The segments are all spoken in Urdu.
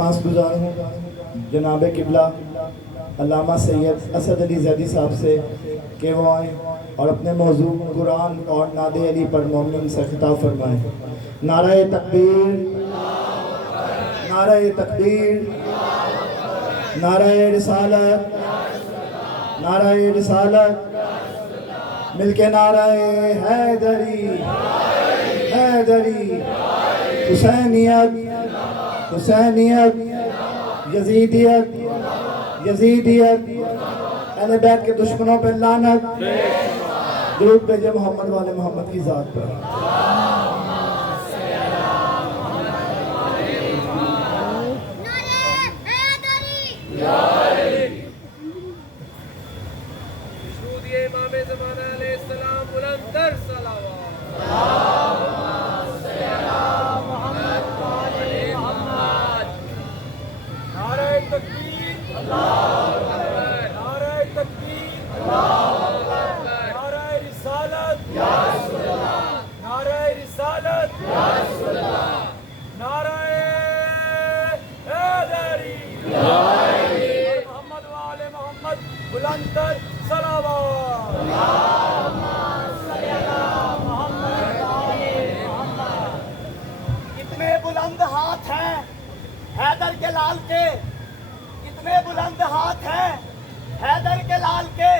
نماز گزار ہوں جناب قبلہ علامہ سید اسد علی زیدی صاحب سے کہ وہ آئیں اور اپنے موضوع قرآن اور نعت علی پر مومن سے خطاب فرمائیں۔ نعرہ تکبیر، نعرہ تکبیر، نعرہ رسالت، نعرہ رسالت، مل کے نعرہ حیدری، حیدری، حسینیت، حسینیت، یزیدیت، یزیدیت، اہل بیت کے دشمنوں پہ لعنت، درود بھیجے محمد والے محمد کی ذات پر۔ امام زمانہ علیہ السلام بلند تر صلوات۔ نعرہ تکبیر، نعرہ تکبیر، نعرہ رسالت، نعرہ رسالت، نعرہ حیدری، محمد وآل محمد بلند تر صلوات۔ کتنے بلند ہاتھ ہیں حیدر کے لال کے، کتنے بلند ہاتھ ہیں حیدر کے لال کے،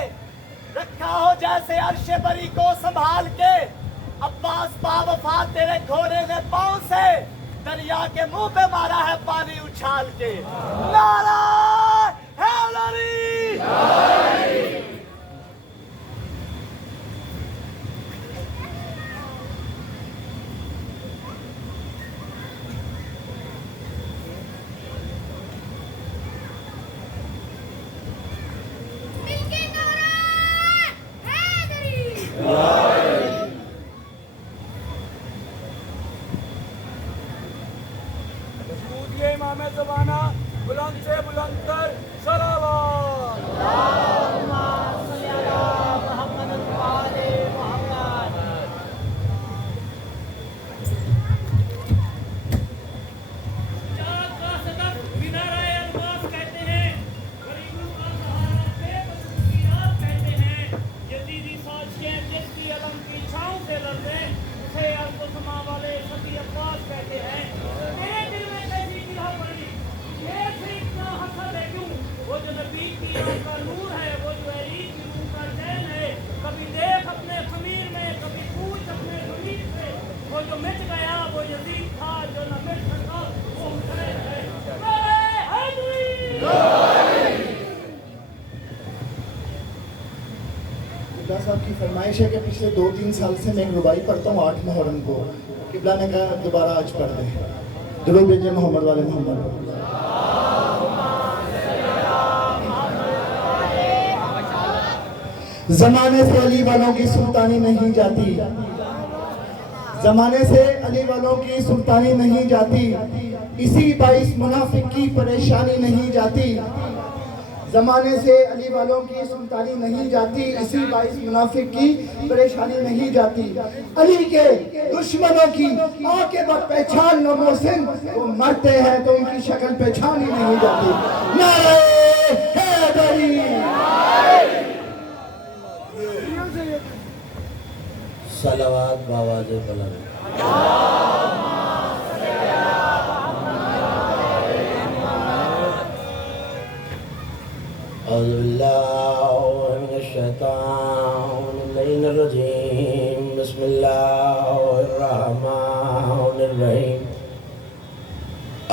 رکھا ہو جیسے عرش بری کو سنبھال کے، عباس با وفا تیرے گھوڑے نے پاؤں سے دریا کے منہ پہ مارا ہے پانی اچھال کے۔ نعرہ حیدری، امام زمانہ بلند سے بلند تر صلوات۔ قبلہ صاحب کی فرمائش ہے کہ پچھلے 2-3 سال سے میں ایک ربائی پڑھتا ہوں 8 محرم کو، قبلہ نے کہا دوبارہ آج پڑھ دیں۔ درود بھیجے محمد والے محمد۔ زمانے سے علی والوں کی سلطانی نہیں جاتی، زمانے سے علی والوں کی سلطانی نہیں جاتی، اسی باعث منافق کی پریشانی نہیں جاتی۔ زمانے سے علی والوں کی سلطانی نہیں جاتی، اسی باعث منافق کی پریشانی نہیں جاتی۔ علی کے دشمنوں کی عاقبت پہچان لو محسن، وہ مرتے ہیں تو ان کی شکل پہچانی نہیں جاتی۔ نعرہ حیدری، صلوات باواز بلند۔ اعوذ باللہ من الشیطان اللعین الرجیم، بسم اللہ الرحمن الرحیم،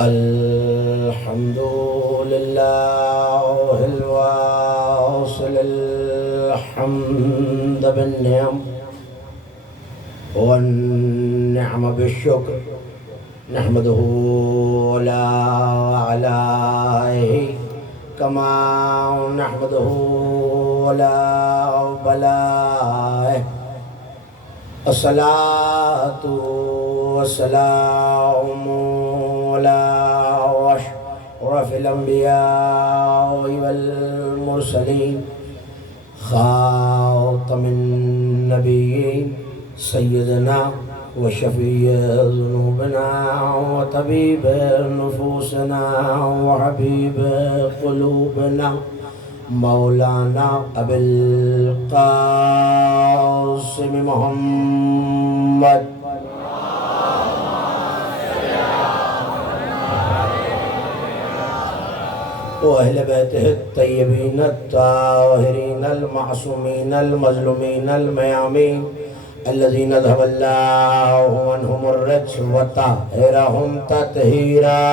الحمد للہ الواصل الحمد بالنعم والنعم بالشکر، نحمده ولا علائه کما نحمده ولا بلائه، الصلاة والسلام على أشرف الأنبياء والمرسلين، خاتم النبيين سيدنا وشفيع ذنوبنا وطبيب نفوسنا وحبيب قلوبنا مولانا أبي القاسم محمد وأهل بيته الطيبين الطاهرين المعصومين المظلومين الميامين الذين ذهب الله عنهم الرجس وطهرهم تطهيرا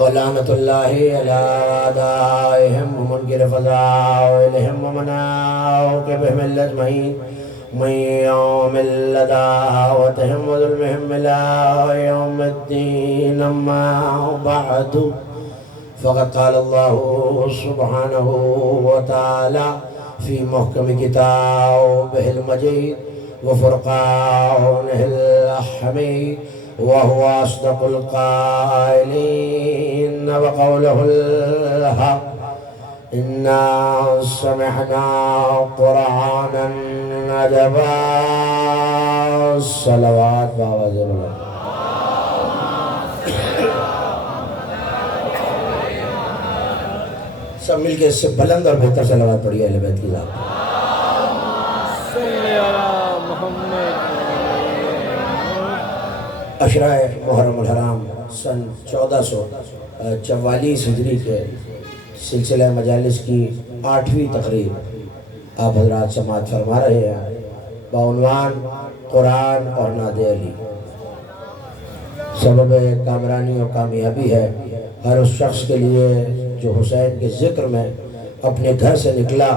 ولعنة الله على أعدائهم ومنكر فضائلهم ومناكبهم الأجمعين من يوم دعوتهم وظلمهم إلى يوم الدين. أما بعد فقد قال الله سبحانه وتعالى في محكم كتابه المجيد وفرقانه الحميد وهو أصدق القائلين وقوله الحق إنا سمعنا قرآنا عجبا. الصلوات بآواز بلند. سب مل کے اس سے بلند اور بہتر صلوات پڑھیے اہل بیت کی ذات. عشرہ محرم الحرام سن 1444 ہجری کے سلسلہ مجالس کی 8ویں تقریب آپ حضرات سماعت فرما رہے ہیں بعنوان قرآن اور نعت علی. سبب کامرانی اور کامیابی ہے ہر اس شخص کے لیے جو حسین کے ذکر میں اپنے گھر سے نکلا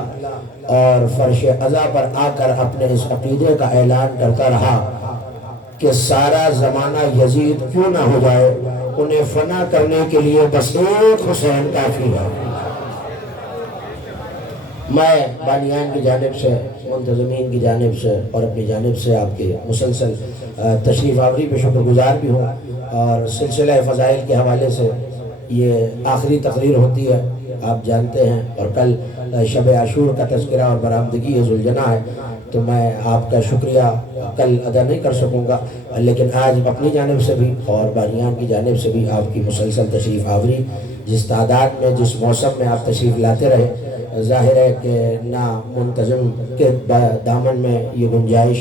اور فرش عزا پر آ کر اپنے اس عقیدے کا اعلان کرتا رہا کہ سارا زمانہ یزید کیوں نہ ہو جائے، انہیں فنا کرنے کے لیے بس ایک حسین کافی ہے. میں بانیان کی جانب سے، منتظمین کی جانب سے اور اپنی جانب سے آپ کے مسلسل تشریف آوری پہ شکر گزار بھی ہوں. اور سلسلہ فضائل کے حوالے سے یہ آخری تقریر ہوتی ہے آپ جانتے ہیں، اور کل شب عاشور کا تذکرہ اور برآمدگی ذوالجناح ہے، تو میں آپ کا شکریہ کل ادا نہیں کر سکوں گا، لیکن آج اپنی جانب سے بھی اور بانیان کی جانب سے بھی آپ کی مسلسل تشریف آوری، جس تعداد میں جس موسم میں آپ تشریف لاتے رہے، ظاہر ہے کہ نہ منتظم کے دامن میں یہ گنجائش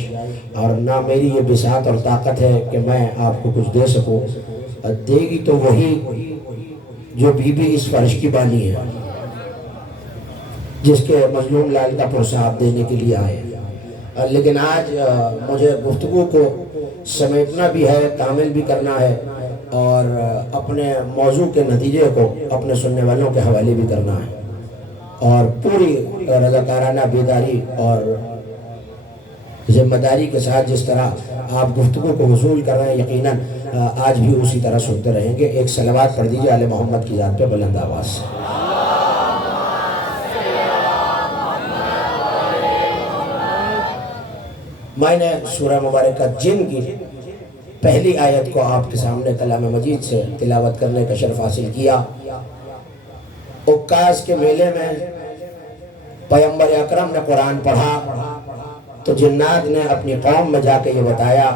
اور نہ میری یہ بساط اور طاقت ہے کہ میں آپ کو کچھ دے سکوں. دے گی تو وہی جو بی بی اس فرش کی بانی ہے، جس کے مظلوم لال کا پرسہ آپ دینے کے لیے آئے. لیکن آج مجھے گفتگو کو سمیٹنا بھی ہے، کامل بھی کرنا ہے، اور اپنے موضوع کے نتیجے کو اپنے سننے والوں کے حوالے بھی کرنا ہے، اور پوری رضاکارانہ بیداری اور ذمہ داری کے ساتھ جس طرح آپ گفتگو کو وصول کر رہے ہیں، یقیناً آج بھی اسی طرح سنتے رہیں گے. ایک صلوات پڑھ دیجئے آل محمد کی ذات پہ بلند آواز سے. میں نے سورہ مبارکہ جن کی پہلی آیت کو آپ کے سامنے کلام مجید سے تلاوت کرنے کا شرف حاصل کیا. عکاظ کے میلے میں پیغمبر اکرم نے قرآن پڑھا تو جنات نے اپنی قوم میں جا کے یہ بتایا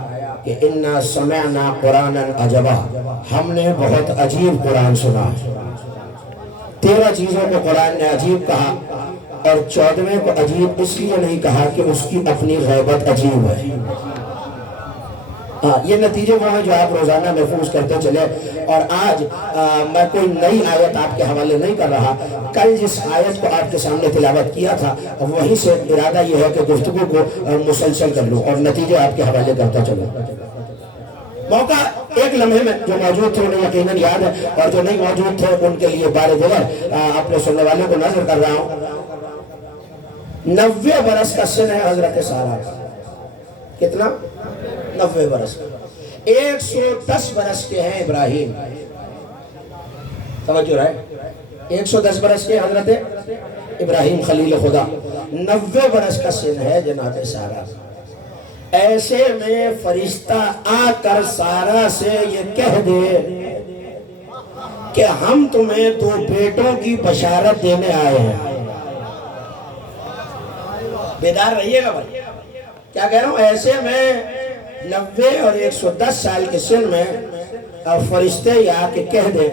کہ اِنَّا سَمِعْنَا قُرْآنًا عَجَبًا، ہم نے بہت عجیب قرآن سنا. 13 چیزوں کو قرآن نے عجیب کہا، اور 14ویں کو عجیب اس لیے نہیں کہا کہ اس کی اپنی غیبت عجیب ہے. یہ نتیجے وہ ہیں جو آپ روزانہ محفوظ کرتے چلے. اور آج میں کوئی نئی آیت آپ کے حوالے نہیں کر رہا. کل جس آیت کو آپ کے سامنے تلاوت کیا تھا وہیں سے ارادہ یہ ہے کہ گفتگو کو مسلسل کر لوں اور نتیجے آپ کے حوالے کرتا چلوں. موقع ایک لمحے میں جو موجود تھے انہیں یقیناً یاد ہے، اور جو نہیں موجود تھے ان کے لیے بار دیگر اپنے سننے والوں کو نظر کر رہا ہوں. 90 برس کا سن ہے حضرت سارہ کا. کتنا؟ 90 برس. 110 برس کے ہیں ابراہیم. توجہ رہے، 110 برس کے حضرت ابراہیم خلیل خدا. 90 برس کا سن ہے جنات سارہ. ایسے میں فرشتہ آ کر سارہ سے یہ کہہ دے کہ ہم تمہیں 2 بیٹوں کی بشارت دینے آئے ہیں. بیدار رہیے گا بھائی. کیا کہہ رہا ہوں؟ ایسے میں 90 اور 110 سال کے سن میں فرشتے یا کہ کہہ دیں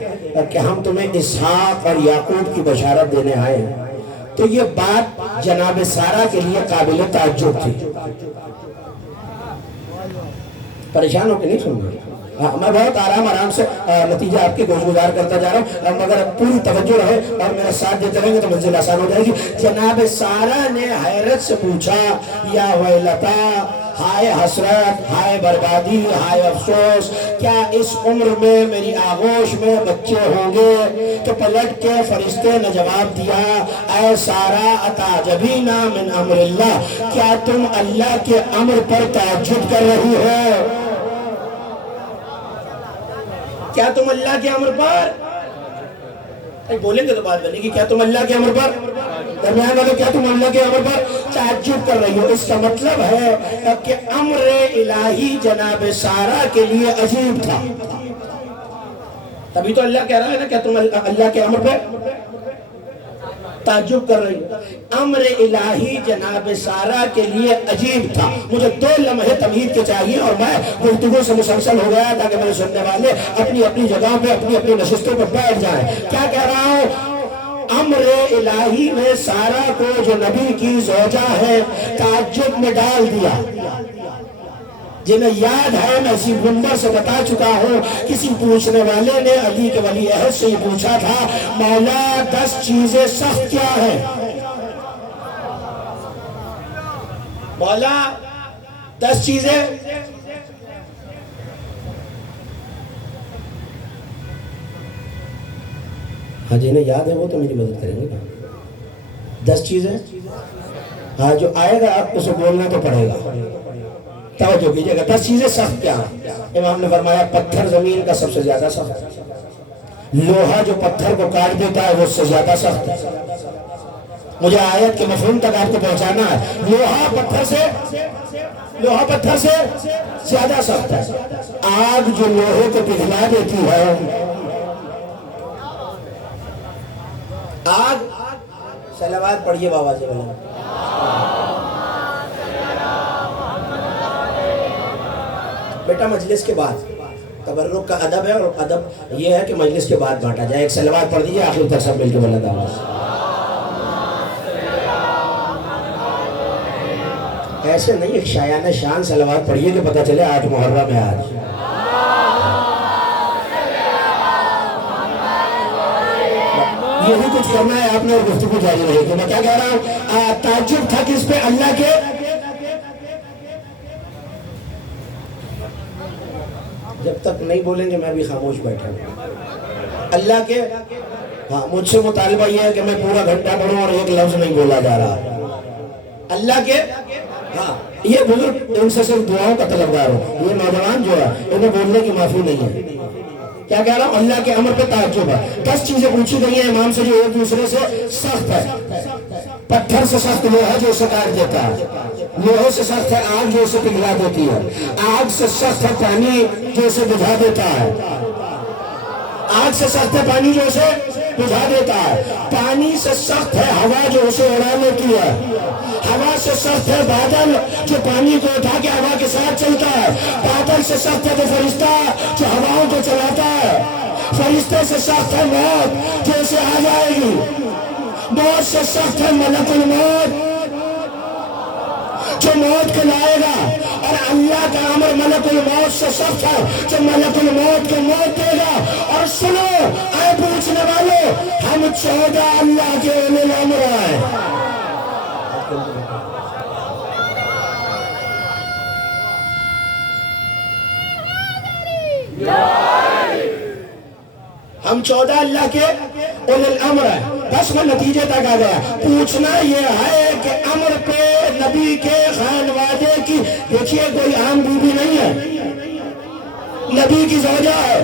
کہ ہم تمہیں اسحاق اور یعقوب کی بشارت دینے آئے ہیں، تو یہ بات جناب سارہ کے لیے قابل تعجب تھی. پریشان ہو کے نہیں سن رہے. میں بہت آرام سے نتیجہ آپ کے گوشگزار کرتا جا رہا ہوں، مگر پوری توجہ رہے اور میرا ساتھ دیتے رہیں گے تو منزل آسان ہو جائے گی. جناب سارہ نے حیرت سے پوچھا یا ویلتا، ہائے حسرت، ہائے بربادی، ہائے افسوس، کیا اس عمر میں میری آغوش میں بچے ہوں گے؟ تو پلٹ کے فرشتے نے جواب دیا، اے سارہ اتعجبینا من امر اللہ، کیا تم اللہ کے امر پر تعجب کر رہی ہو؟ کیا تم اللہ کے امر پر بولیں گے تو بات بنے گی، کیا تم اللہ کے امر پر درمیان والے، کیا تم اللہ کے امر پر تعجب کر رہی ہو؟ اس کا مطلب ہے کہ امر الہی جناب سارہ کے لیے عجیب تھا. تبھی تو اللہ کہہ رہا ہے نا، کیا تم اللہ کے امر پر تعجب کر رہی ہو؟ امر الہی جناب سارہ کے لیے عجیب تھا. مجھے 2 لمحے تمہید کے چاہیے اور میں گفتگو سے مسلسل ہو گیا تاکہ میرے سننے والے اپنی اپنی جگہ پہ اپنی اپنی نشستوں پہ بیٹھ جائیں. کیا کہہ رہا ہوں؟ امر الہی نے سارہ کو جو نبی کی زوجہ ہے تعجب میں ڈال دیا. جنہیں یاد ہے میں اسی منبر سے بتا چکا ہوں، کسی پوچھنے والے نے علی کے ولی عہد سے یہ پوچھا تھا، مولا 10 چیزیں سخت کیا ہیں؟ مولا 10 چیزیں. ہاں جنہیں یاد ہے وہ تو میری مدد کریں گے. 10 چیزیں، ہاں جو آئے گا آپ اسے بولنا تو پڑے گا. توجہ کیجئے گا. 10 چیزیں سخت کیا ہیں؟ امام نے فرمایا پتھر زمین کا سب سے زیادہ سخت ہے، لوہا جو پتھر کو کاٹ دیتا ہے وہ اس سے زیادہ سخت ہے. مجھے آیت کے مفہوم تک آپ کو پہنچانا ہے. لوہا پتھر سے زیادہ سخت ہے. آگ جو لوہے کو پگھلا دیتی ہے، آگ، صلوات پڑھیے بابا سے بولیں. بیٹا مجلس کے بعد تبرک کا ادب ہے، اور ادب یہ ہے کہ مجلس کے بعد بانٹا جائے. ایک صلوات پڑھ دیجئے آخر تک سب مل کے بلند آواز. ایسے نہیں، ایک شایان شان صلوات پڑھیے کہ پتہ چلے 8 محرم ہے آج. یہی کچھ کرنا ہے آپ نے اور گفتگو جاری رہے گی. میں کیا کہہ رہا ہوں؟ تعجب تھا کس پہ؟ اللہ کے. جب تک نہیں بولیں گے میں بھی خاموش بیٹھا ہوں. اللہ کے. ہاں مجھ سے مطالبہ یہ ہے کہ میں پورا گھنٹہ پڑھوں اور ایک لفظ نہیں بولا جا رہا. اللہ کے. ہاں یہ بزرگ ان سے صرف دعاؤں کا طلبگار ہو. یہ نوجوان جو ہے انہیں بولنے کی معافی نہیں ہے. کیا کہہ رہا ہوں؟ اللہ کے امر پہ تعجب ہے. 10 چیزیں پوچھی گئی ہیں امام سے جو ایک دوسرے سے سخت ہے. پتھر سے سخت لوہا جو اسے کاٹ دیتا ہے، لوہے سے سخت ہے آگ جو اسے پگھلا دیتی ہے، آگ سے سخت ہے پانی جو اسے بجھا دیتا ہے، آگ سے سخت ہے پانی جو اسے بجھا دیتا ہے، پانی سے سخت ہے ہوا جو اسے اڑا لیتی ہے، ہوا سے سخت ہے بادل جو پانی کو اٹھا کے ہوا کے ساتھ چلتا ہے، بادل سے سخت ہے وہ فرشتہ جو ہواؤں کو چلاتا ہے، فرشتے سے سخت ہے موت جو اسے آ جائے گی، موت سے سخت ہے ملک الموت جو موت کو لائے گا، اور اللہ کا امر ملک الموت سے سخت ہے جو ملک الموت کو موت دے گا. اور سنو اے پوچھنے والے، ہم 14 اللہ کے اولی الامر ہیں. ہم 14 اللہ کے اولی الامر ہیں. بس میں نتیجے تک آ گیا. پوچھنا یہ ہے کہ امر پہ نبی کے خانوادے کی، دیکھیے کوئی عام بیوی نہیں ہے، نبی کی زوجہ ہے.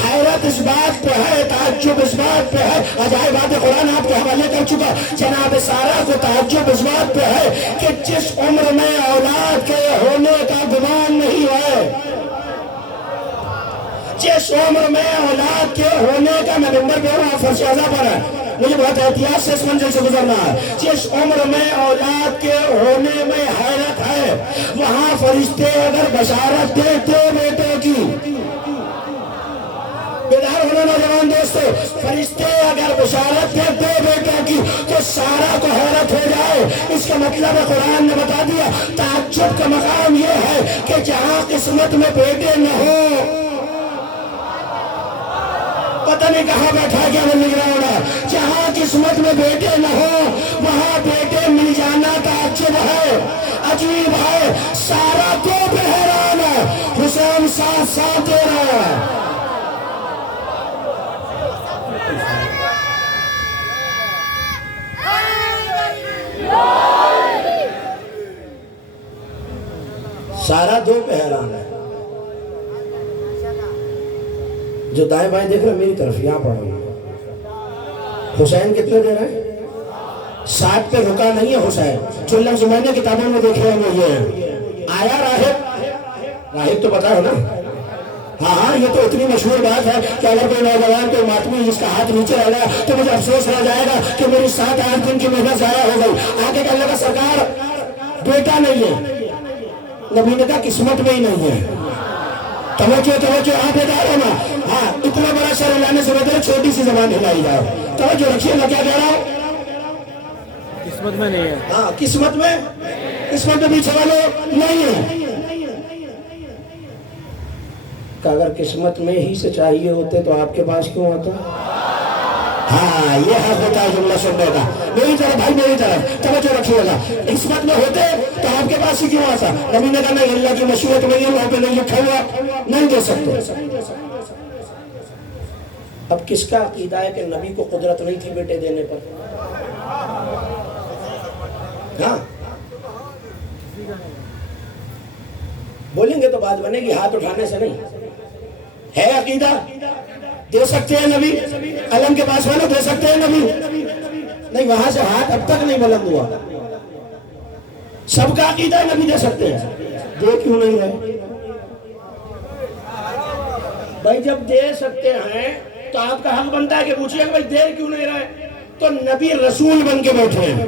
حیرت اس بات پہ ہے، تعجب اس بات پہ ہے. عجائبات قرآن آپ کے حوالے کر چکا. جناب سارہ کو تعجب اس بات پہ ہے کہ جس عمر میں اولاد کے ہونے کا گمان نہیں ہے، جس عمر میں اولاد کے ہونے کا، میں نمبر پہ ہوں آپ فرش اعضا پر ہے، مجھے بہت احتیاط سے اس منزل سے گزرنا ہے. جس عمر میں اولاد کے ہونے میں حیرت ہے وہاں فرشتے اگر بشارت دیتے بیٹے کی، بیدار ہونا نوجوان دوستو، فرشتے اگر بشارت دیتے بیٹوں کی تو سارا کو حیرت ہو جائے. اس کا مطلب ہے قرآن نے بتا دیا تعجب کا مقام یہ ہے کہ جہاں قسمت میں بیٹے نہ ہو، پتہ نہیں کہاں بیٹھا کیا وہ نگراں ہونا، جہاں قسمت میں بیٹے نہ ہو وہاں بیٹے مل جانا تعجب ہے، عجیب ہے. سارا کو حیران ہے، حسین ساتھ ساتھ دے رہا ہے. سارا دو پہ حیران ہے. جو دائیں بائیں دیکھ رہے میری طرف یہاں پڑھ رہا ہوں. حسین کتنے دے رہے ہیں؟ 60 پہ رکا نہیں ہے حسین. جو لفظ میں نے کتابوں میں دیکھے ہیں وہ یہ ہے. آیا راہب تو پتا ہے نا. ہاں یہ تو اتنی مشہور بات ہے کہ اگر کوئی نوجوان کوئی ماتمی جس کا ہاتھ نیچے رہ گیا تو مجھے افسوس رہ جائے گا کہ میری 7-8 دن کی محنت ضائع ہو گئی. آگے کہنے لگا سرکار بیٹا نہیں ہے. نبی نے کہا قسمت میں ہی نہیں ہے. توجہ آپ بیدار ہونا. ہاں اتنا بڑا شر لانے سے بدلے چھوٹی سی زبان ہلائی جائے. توجہ رکھیے میں کیا کہہ رہا ہوں. قسمت میں نہیں ہے. ہاں قسمت میں پیچھے والے نہیں ہے. کہ اگر قسمت میں ہی سے چاہیے ہوتے تو آپ کے پاس کیوں آتا؟ ہاں یہ حق ہوتا ہے جملہ سننے کا. میری طرف بھائی میری طرف توجہ رکھیے گا. قسمت میں ہوتے تو آپ کے پاس ہی کیوں آتا؟ نبی نے کہا نہیں اللہ کی مشیت نہیں ہے وہاں پہ نہیں لکھا ہوا نہیں دے سکتے. اب کس کا عقیدہ ہے کہ نبی کو قدرت نہیں تھی بیٹے دینے پر؟ ہاں بولیں گے تو بات بنے گی ہاتھ اٹھانے سے نہیں. ہے عقیدہ دے سکتے ہیں نبی؟ علم کے پاس والے دے سکتے ہیں نبی؟ نہیں وہاں سے ہاتھ اب تک نہیں بلند ہوا. سب کا عقیدہ ہے نبی دے سکتے ہیں. دے کیوں نہیں رہے؟ بھائی جب دے سکتے ہیں تو آپ کا حق بنتا ہے کہ پوچھئے کہ بھائی دے کیوں نہیں رہے. تو نبی رسول بن کے بیٹھے ہیں.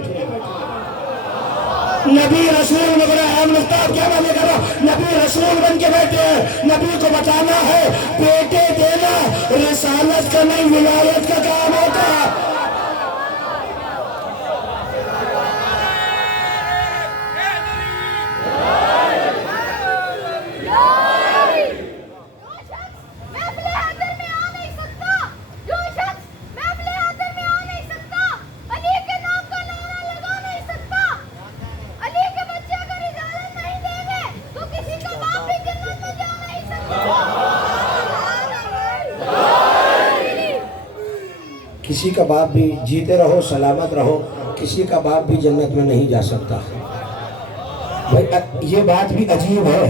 نبی رسول مگر عام مختار کیا میں کر رہا ہوں. نبی رسول بن کے بیٹھے ہیں. نبی کو بتانا ہے بیٹے دینا رسالت کا نہیں ولایت کا کام ہوتا. کسی کا باپ بھی جیتے رہو سلامت رہو کسی کا باپ بھی جنت میں نہیں جا سکتا. بھائی یہ بات بھی عجیب ہے.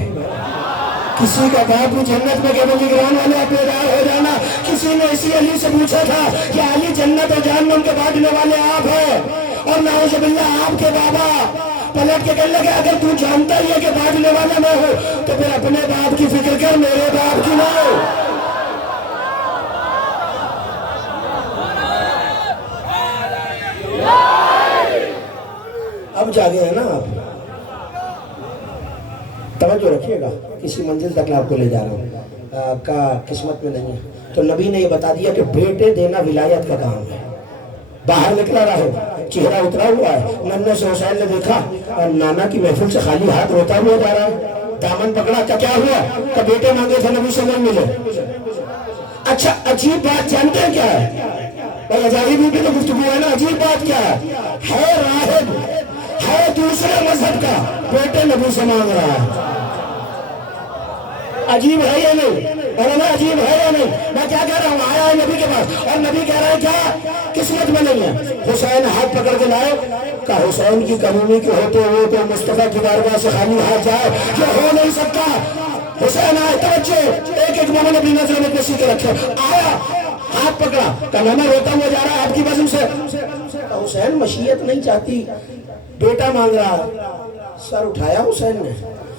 کسی کا باپ بھی جنت میں کیبل نگران والے بیدار ہو جانا. کسی نے اسی علی سے پوچھا تھا کہ علی جنت اور جہنم کے بانٹنے والے آپ ہیں اور نعوذ باللہ آپ کے بابا پلٹ کے کہنے لگے اگر تو جانتا ہی ہے کہ بانٹنے والا میں ہوں تو پھر اپنے باپ کی فکر کر میرے باپ کی نہ ہو. اب جاگے ہیں نا آپ. توجہ رکھیے گا کسی منزل تک آپ کو لے جا رہا ہوں کا قسمت میں نہیں ہے. تو نبی نے یہ بتا دیا کہ بیٹے دینا ولایت کا کام ہے. باہر نکلا رہا ہے چہرہ اترا ہوا ہے. ننھے سے حسین نے دیکھا اور نانا کی محفل سے خالی ہاتھ روتا ہوا جا رہا ہے. دامن پکڑا کیا ہوا کہ بیٹے مانگے تھے نبی سے نہیں ملے. اچھا عجیب بات جانتے ہیں کیا ہے؟ بھائی عجائب بھی تو گفتگو ہے نا. عجیب بات کیا ہے راہب ہے دوسرے مذہب کا بیٹے نبی سے مانگ رہا ہے. عجیب ہے یا نہیں؟ اور میں عجیب ہے یا نہیں؟ میں کیا کہہ رہا ہوں آیا ہے نبی کے پاس اور نبی کہہ رہا ہے کیا قسمت میں نہیں ہے. حسین ہاتھ پکڑ کے لائے کہ حسین کی کمیونی کے ہوتے ہوئے تو مصطفیٰ کی بارگاہ سے خالی ہاتھ جائے یہ ہو نہیں سکتا. حسین آئے توجہ ایک ایک مومن اپنی نظر میں کسی کے رکھے. آیا ہاتھ پکڑا کہ نانا روتا ہوا جا رہا ہے آپ کی وجہ سے. حسین مشیت نہیں چاہتی بیٹا مانگ رہا. سر اٹھایا حسین نے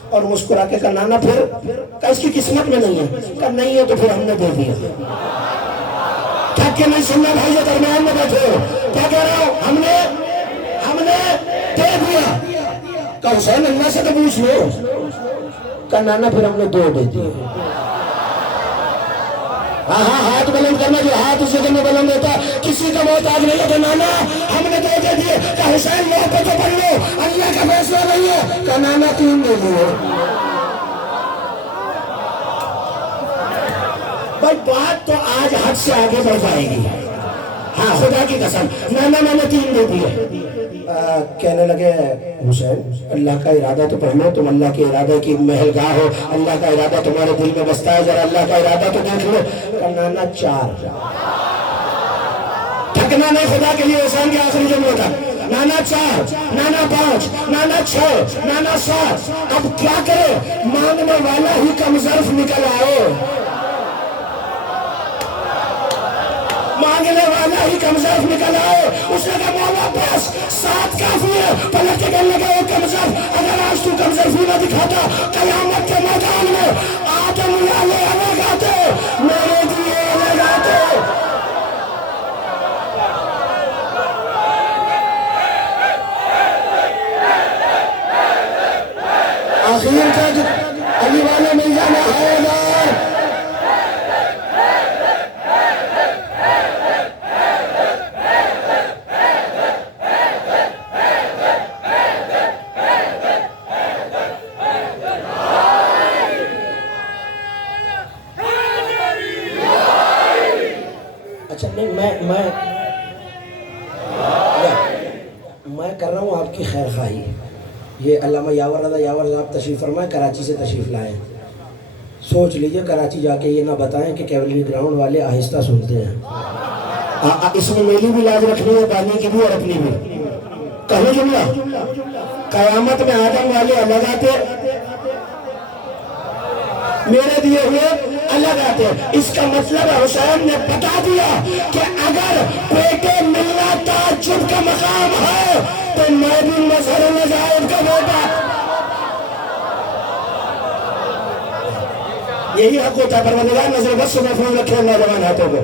اور مسکرا کے کہا نانا پھر کہ اس کی قسمت میں نہیں ہے. کہ نہیں ہے تو پھر ہم نے دے دیا. کیا کے نہیں سننا بھائی جو درمیان میں بیٹھے ہو. کیا کہہ رہا ہوں؟ ہم نے دے دیا. کہ حسین اللہ سے تو پوچھ لو. کہ نانا پھر ہم نے 2 دے دیے. ہاں ہاتھ بلند کرنا، جو ہاتھ اس جگہ میں بلند ہوتا کسی کا موت آگ نہیں ہوتا. نانا ہم نے 2 دے دیے. کہ حسین موت پہ تو پڑھ لو، اللہ کا فیصلہ نہیں ہے. کہ نانا 3 دے دیے. بھائی بات تو آج حد سے آگے بڑھ جائے گی. ہاں خدا کی قسم، نانا میں نے 3 دے دیے. کہنے لگے حسین اللہ کا ارادہ تو پڑھ لو، تم اللہ کے ارادے کی محل گاہ ہو، اللہ کا ارادہ تمہارے دل میں بستا ہے، ذرا اللہ کا ارادہ تو دیکھ لو. کہ نانا 4. تھکنا نہیں خدا کے لیے. حسین کے آخری جملہ تھا نانا 4، نانا 5، نانا 6، نانا 7. اب کیا کرے؟ مانگنے والا ہی کم ظرف نکل آئے. مانگنے والا ہی کم ظرف نکل آئے. اس نے کہا مولا بس 7 کافی ہے. پلٹ کے کہنے لگا وہ کم ظرف، اگر آج تو کم ظرفی نہ دکھاتا قیامت کے میدان میں آدم والے الگ آتے، میرے دیے الگ آتے. آخر تک علی والے مل جانا ہے. اچھا نہیں میں کر رہا ہوں آپ کی خیر خواہی. یہ علامہ یاور رضا یاور صاحب تشریف فرمائے، کراچی سے تشریف لائے. سوچ لیجئے کراچی جا کے یہ نہ بتائیں کہ کیولری گراؤنڈ والے آہستہ سنتے ہیں. اس میں میری بھی لاج رکھنی ہے، بانی کی بھی اور اپنی بھی. کہو جملہ قیامت میں آدم والے الگ آتے، میرے دیے ہوئے الگ آتے. اس کا مطلب حسین نے بتا دیا کہ اگر بیٹے ملنا تعجب کا مقام ہے تو میں بھی مظہر نجائب کا بیٹا. یہی حق ہوتا ہے. پروردگار نظر بس سے محفوظ رکھے نوجوان ہاتھوں کو،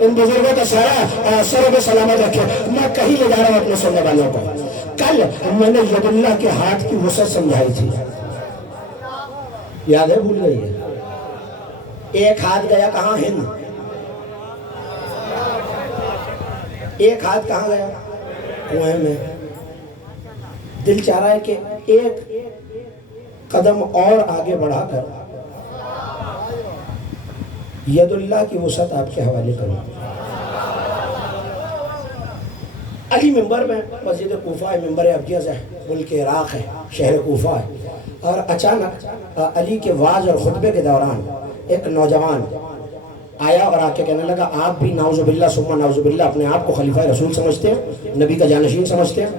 ان بزرگوں کا سایہ سر پہ سلامت رکھے. میں کہیں لے جا رہا ہوں اپنے سننے والوں کو. کل میں نے ید اللہ کے ہاتھ کی وسعت سمجھائی تھی، یاد ہے؟ بھول گئی ہے. ایک ہاتھ گیا کہاں؟ ہند. ایک ہاتھ کہاں گیا؟ کنویں میں. دل چاہ رہا ہے کہ ایک قدم اور آگے بڑھا کر ید اللہ کی وسعت آپ کے حوالے کروں. علی ممبر میں، مسجد کوفہ ہے، ممبر ابجز ہے، ملک عراق ہے، شہر کوفہ ہے. اور اچانک علی کے وعظ اور خطبے کے دوران ایک نوجوان آیا اور آ کے کہنے لگا آپ بھی نعوذ باللہ ثم نعوذ باللہ اپنے آپ کو خلیفہ رسول سمجھتے ہیں، نبی کا جانشین سمجھتے ہیں؟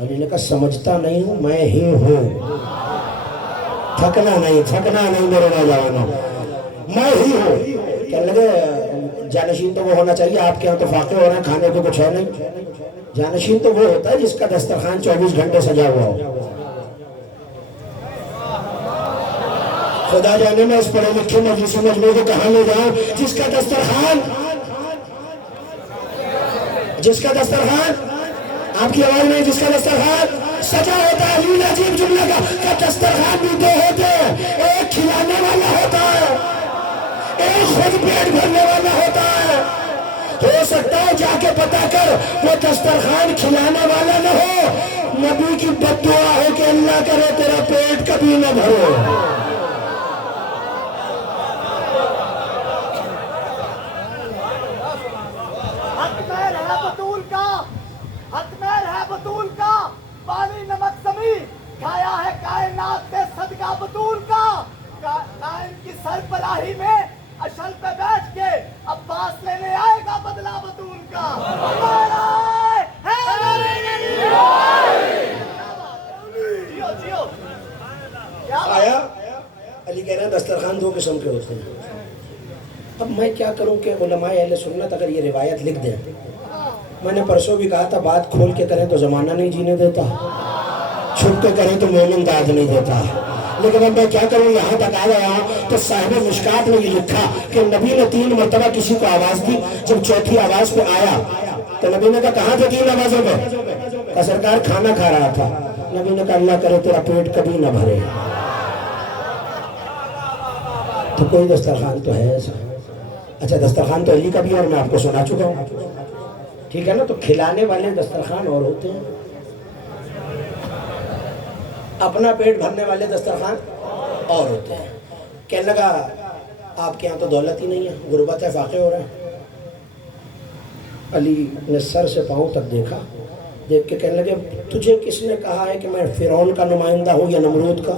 علی نے کہا سمجھتا نہیں ہوں، میں ہی ہوں. تھکنا نہیں میرے نوجوانوں، میں ہی ہوں. کہنے لگے جانشین تو وہ ہونا چاہیے، آپ کے یہاں تو فاقے ہو رہے ہیں، کھانے کو کچھ ہے نہیں. جانشین تو وہ ہوتا ہے جس کا دسترخوان 24 گھنٹے سجا ہوا ہو. خدا جانے میں اس پڑھے لکھے مجلس مجموعے کو کہاں لے جاؤں جس کا دسترخوان آپ کی آواز نہیں، جس کا دسترخوان سجا ہوتا ہے. علی عجیب جملہ کا دسترخوان بھی 2 ہوتے ہیں، ایک کھلانے والا ہوتا ہے، ایک خود پیٹ بھرنے والا ہوتا ہے. ہو سکتا ہے جا کے پتا کر وہ دسترخوان کھلانے والا نہ ہو، نبی کی بد دعا ہو کہ اللہ کرے تیرا پیٹ کبھی نہ بھرو. بطول کا پانی نمک زمین کھایا ہے کائنات سے صدقہ بطول کا. قائم کی سربراہی میں اشل پہ بیٹھ کے عباس لینے آئے گا بدلہ بطول کا. آیا علی کہہ رہے ہیں دسترخوان 2 قسم کے ہوتے ہیں. اب میں کیا کروں کہ علماء اہل سنت اگر یہ روایت لکھ دیں. میں نے پرسوں بھی کہا تھا بات کھول کے کریں تو زمانہ نہیں جینے دیتا، چھپ کے کریں تو مومن داد نہیں دیتا. لیکن اب میں کیا کروں، یہاں تک آ گیا ہوں تو صاحب مشکات نے یہ لکھا کہ نبی نے 3 مرتبہ کسی کو آواز دی، جب چوتھی آواز پہ آیا تو نبی نے کہا کہاں تھے 3 آوازوں پہ؟ کہا سرکار کھانا کھا رہا تھا۔ نبی نے کہا اللہ کرے تیرا پیٹ کبھی نہ بھرے۔ تو کوئی دسترخوان تو ہے ایسا؟ اچھا دسترخوان تو علی کا بھی اور میں آپ کو سنا چکا ہوں، ٹھیک ہے نا؟ تو کھلانے والے دسترخوان اور ہوتے ہیں، اپنا پیٹ بھرنے والے دسترخوان اور ہوتے ہیں۔ کہنے لگا آپ کے یہاں تو دولت ہی نہیں ہے، غربت ہے، فاقے ہو رہا ہے۔ علی نے سر سے پاؤں تک دیکھا، دیکھ کے کہنے لگے تجھے کس نے کہا ہے کہ میں فرعون کا نمائندہ ہوں یا نمرود کا؟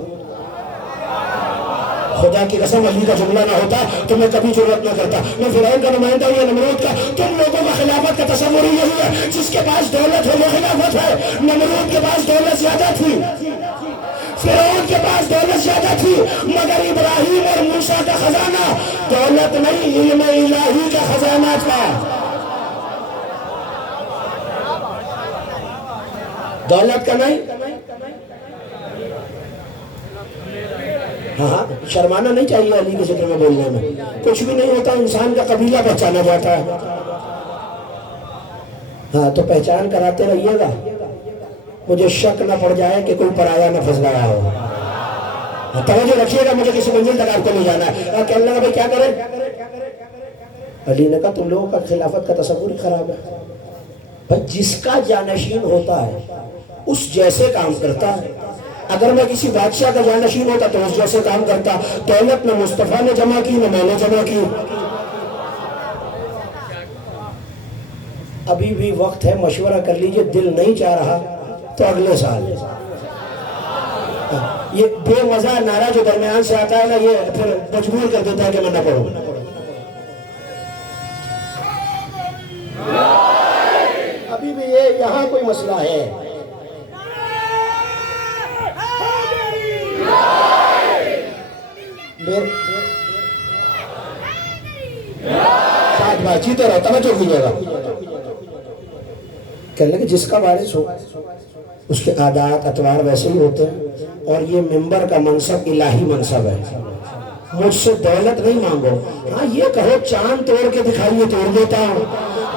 خدا کی قسم علی کا جملہ نہ ہوتا تو میں کبھی جرات نہ کرتا، میں فرعون کا نمائندہ ہوں یا نمرود کا؟ تم لوگوں کا خلافت کا تصور ہی یہی ہے، جس کے پاس دولت ہے وہ خلافت ہے۔ نمرود کے پاس دولت زیادہ تھی، فرعون کے پاس دولت زیادہ تھی، مگر ابراہیم اور موسیٰ کا خزانہ دولت نہیں، علم الہی کا خزانہ تھا۔ دولت کا نہیں، ہاں شرمانا نہیں چاہیے علی کے ذکر میں بولنے میں، کچھ بھی نہیں ہوتا، انسان کا قبیلہ پہچانا جاتا ہے۔ ہاں تو پہچان کراتے رہیے گا، مجھے شک نہ پڑ جائے کہ کوئی پرایا نہ پھنسلایا ہو۔ توجہ رکھیے گا، مجھے کسی منزل تک آپ کو نہیں جانا ہے۔ کہنے لگا بھائی کیا کریں؟ علی نے کہا تم لوگوں کا خلافت کا تصور ہی خراب ہے۔ بھائی جس کا جانشین ہوتا ہے اس جیسے کام کرتا ہے، اگر میں کسی بادشاہ کا جانشین ہوتا تو اس جیسے کام کرتا۔ دولت نہ مصطفیٰ نے جمع کی نہ میں نے جمع کی۔ ابھی بھی وقت ہے، مشورہ کر لیجئے، دل نہیں چاہ رہا تو اگلے سال۔ یہ بے مزہ نعرہ جو درمیان سے آتا ہے نا، یہ پھر مجبور کر دیتا ہے کہ میں نہ پڑھوں۔ ابھی بھی یہ یہاں کوئی مسئلہ ہے۔ ساتھ بات چیت رہا، توجہ کیجیے گا۔ کہنے لگے جس کا وارث ہو اس کے عادات اتوار ویسے ہی ہوتے ہیں، اور یہ منبر کا منصب الہی منصب ہے۔ مجھ سے دولت نہیں مانگو، ہاں یہ کہو چاند توڑ کے دکھائیے توڑ دیتا ہوں،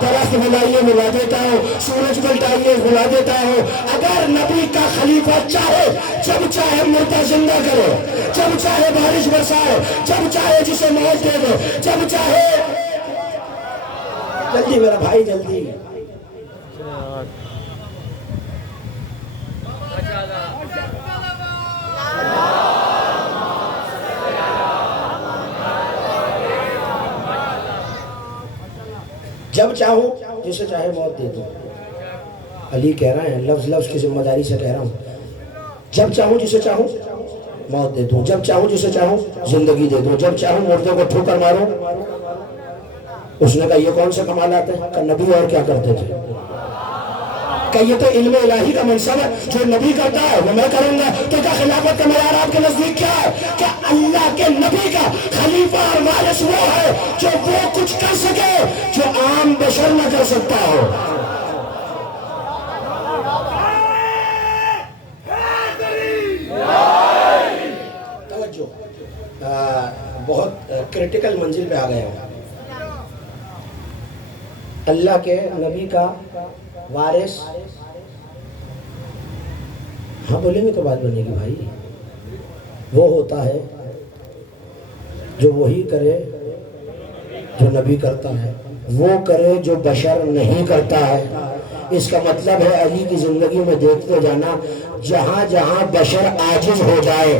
درخت ملائیے ملا دیتا ہوں، سورج پلٹائیے ملا دیتا ہوں۔ اگر نبی کا خلیفہ چاہے جب چاہے مردہ زندہ کرے، جب چاہے بارش برسائے، جب چاہے جسے موت دے دے، جب چاہے۔ جلدی میرا بھائی جلدی۔ جب چاہوں جسے چاہے موت دے دوں۔ علی کہہ رہے ہیں، لفظ لفظ کی ذمہ داری سے کہہ رہا ہوں، جب چاہوں جسے چاہوں موت دے دوں، جب چاہوں جسے چاہوں زندگی دے دوں، جب چاہوں مردے کو ٹھوکر ماروں۔ اس نے کہا یہ کون سے کمالات ہیں؟ کہ نبی اور کیا کرتے تھے؟ کہ یہ تو علم الہی کا منصب ہے، جو نبی کرتا ہے وہ میں کروں گا۔ تو کیا خلافت کا معیار آپ کے نزدیک کیا ہے؟ کہ اللہ کے نبی کا خلیفہ اور وارث وہ ہے جو وہ کچھ کر سکے جو عام بشر نہ کر سکتا ہو۔ توجہ، بہت کریٹیکل منزل پہ آ گئے ہوں۔ اللہ کے نبی کا وارث، ہاں بولیں گے تو بات بنے گی بھائی، وہ ہوتا ہے جو وہی کرے جو نبی کرتا ہے، وہ کرے جو بشر نہیں کرتا ہے۔ اس کا مطلب ہے علی کی زندگی میں دیکھتے جانا، جہاں جہاں بشر عاجز ہو جائے،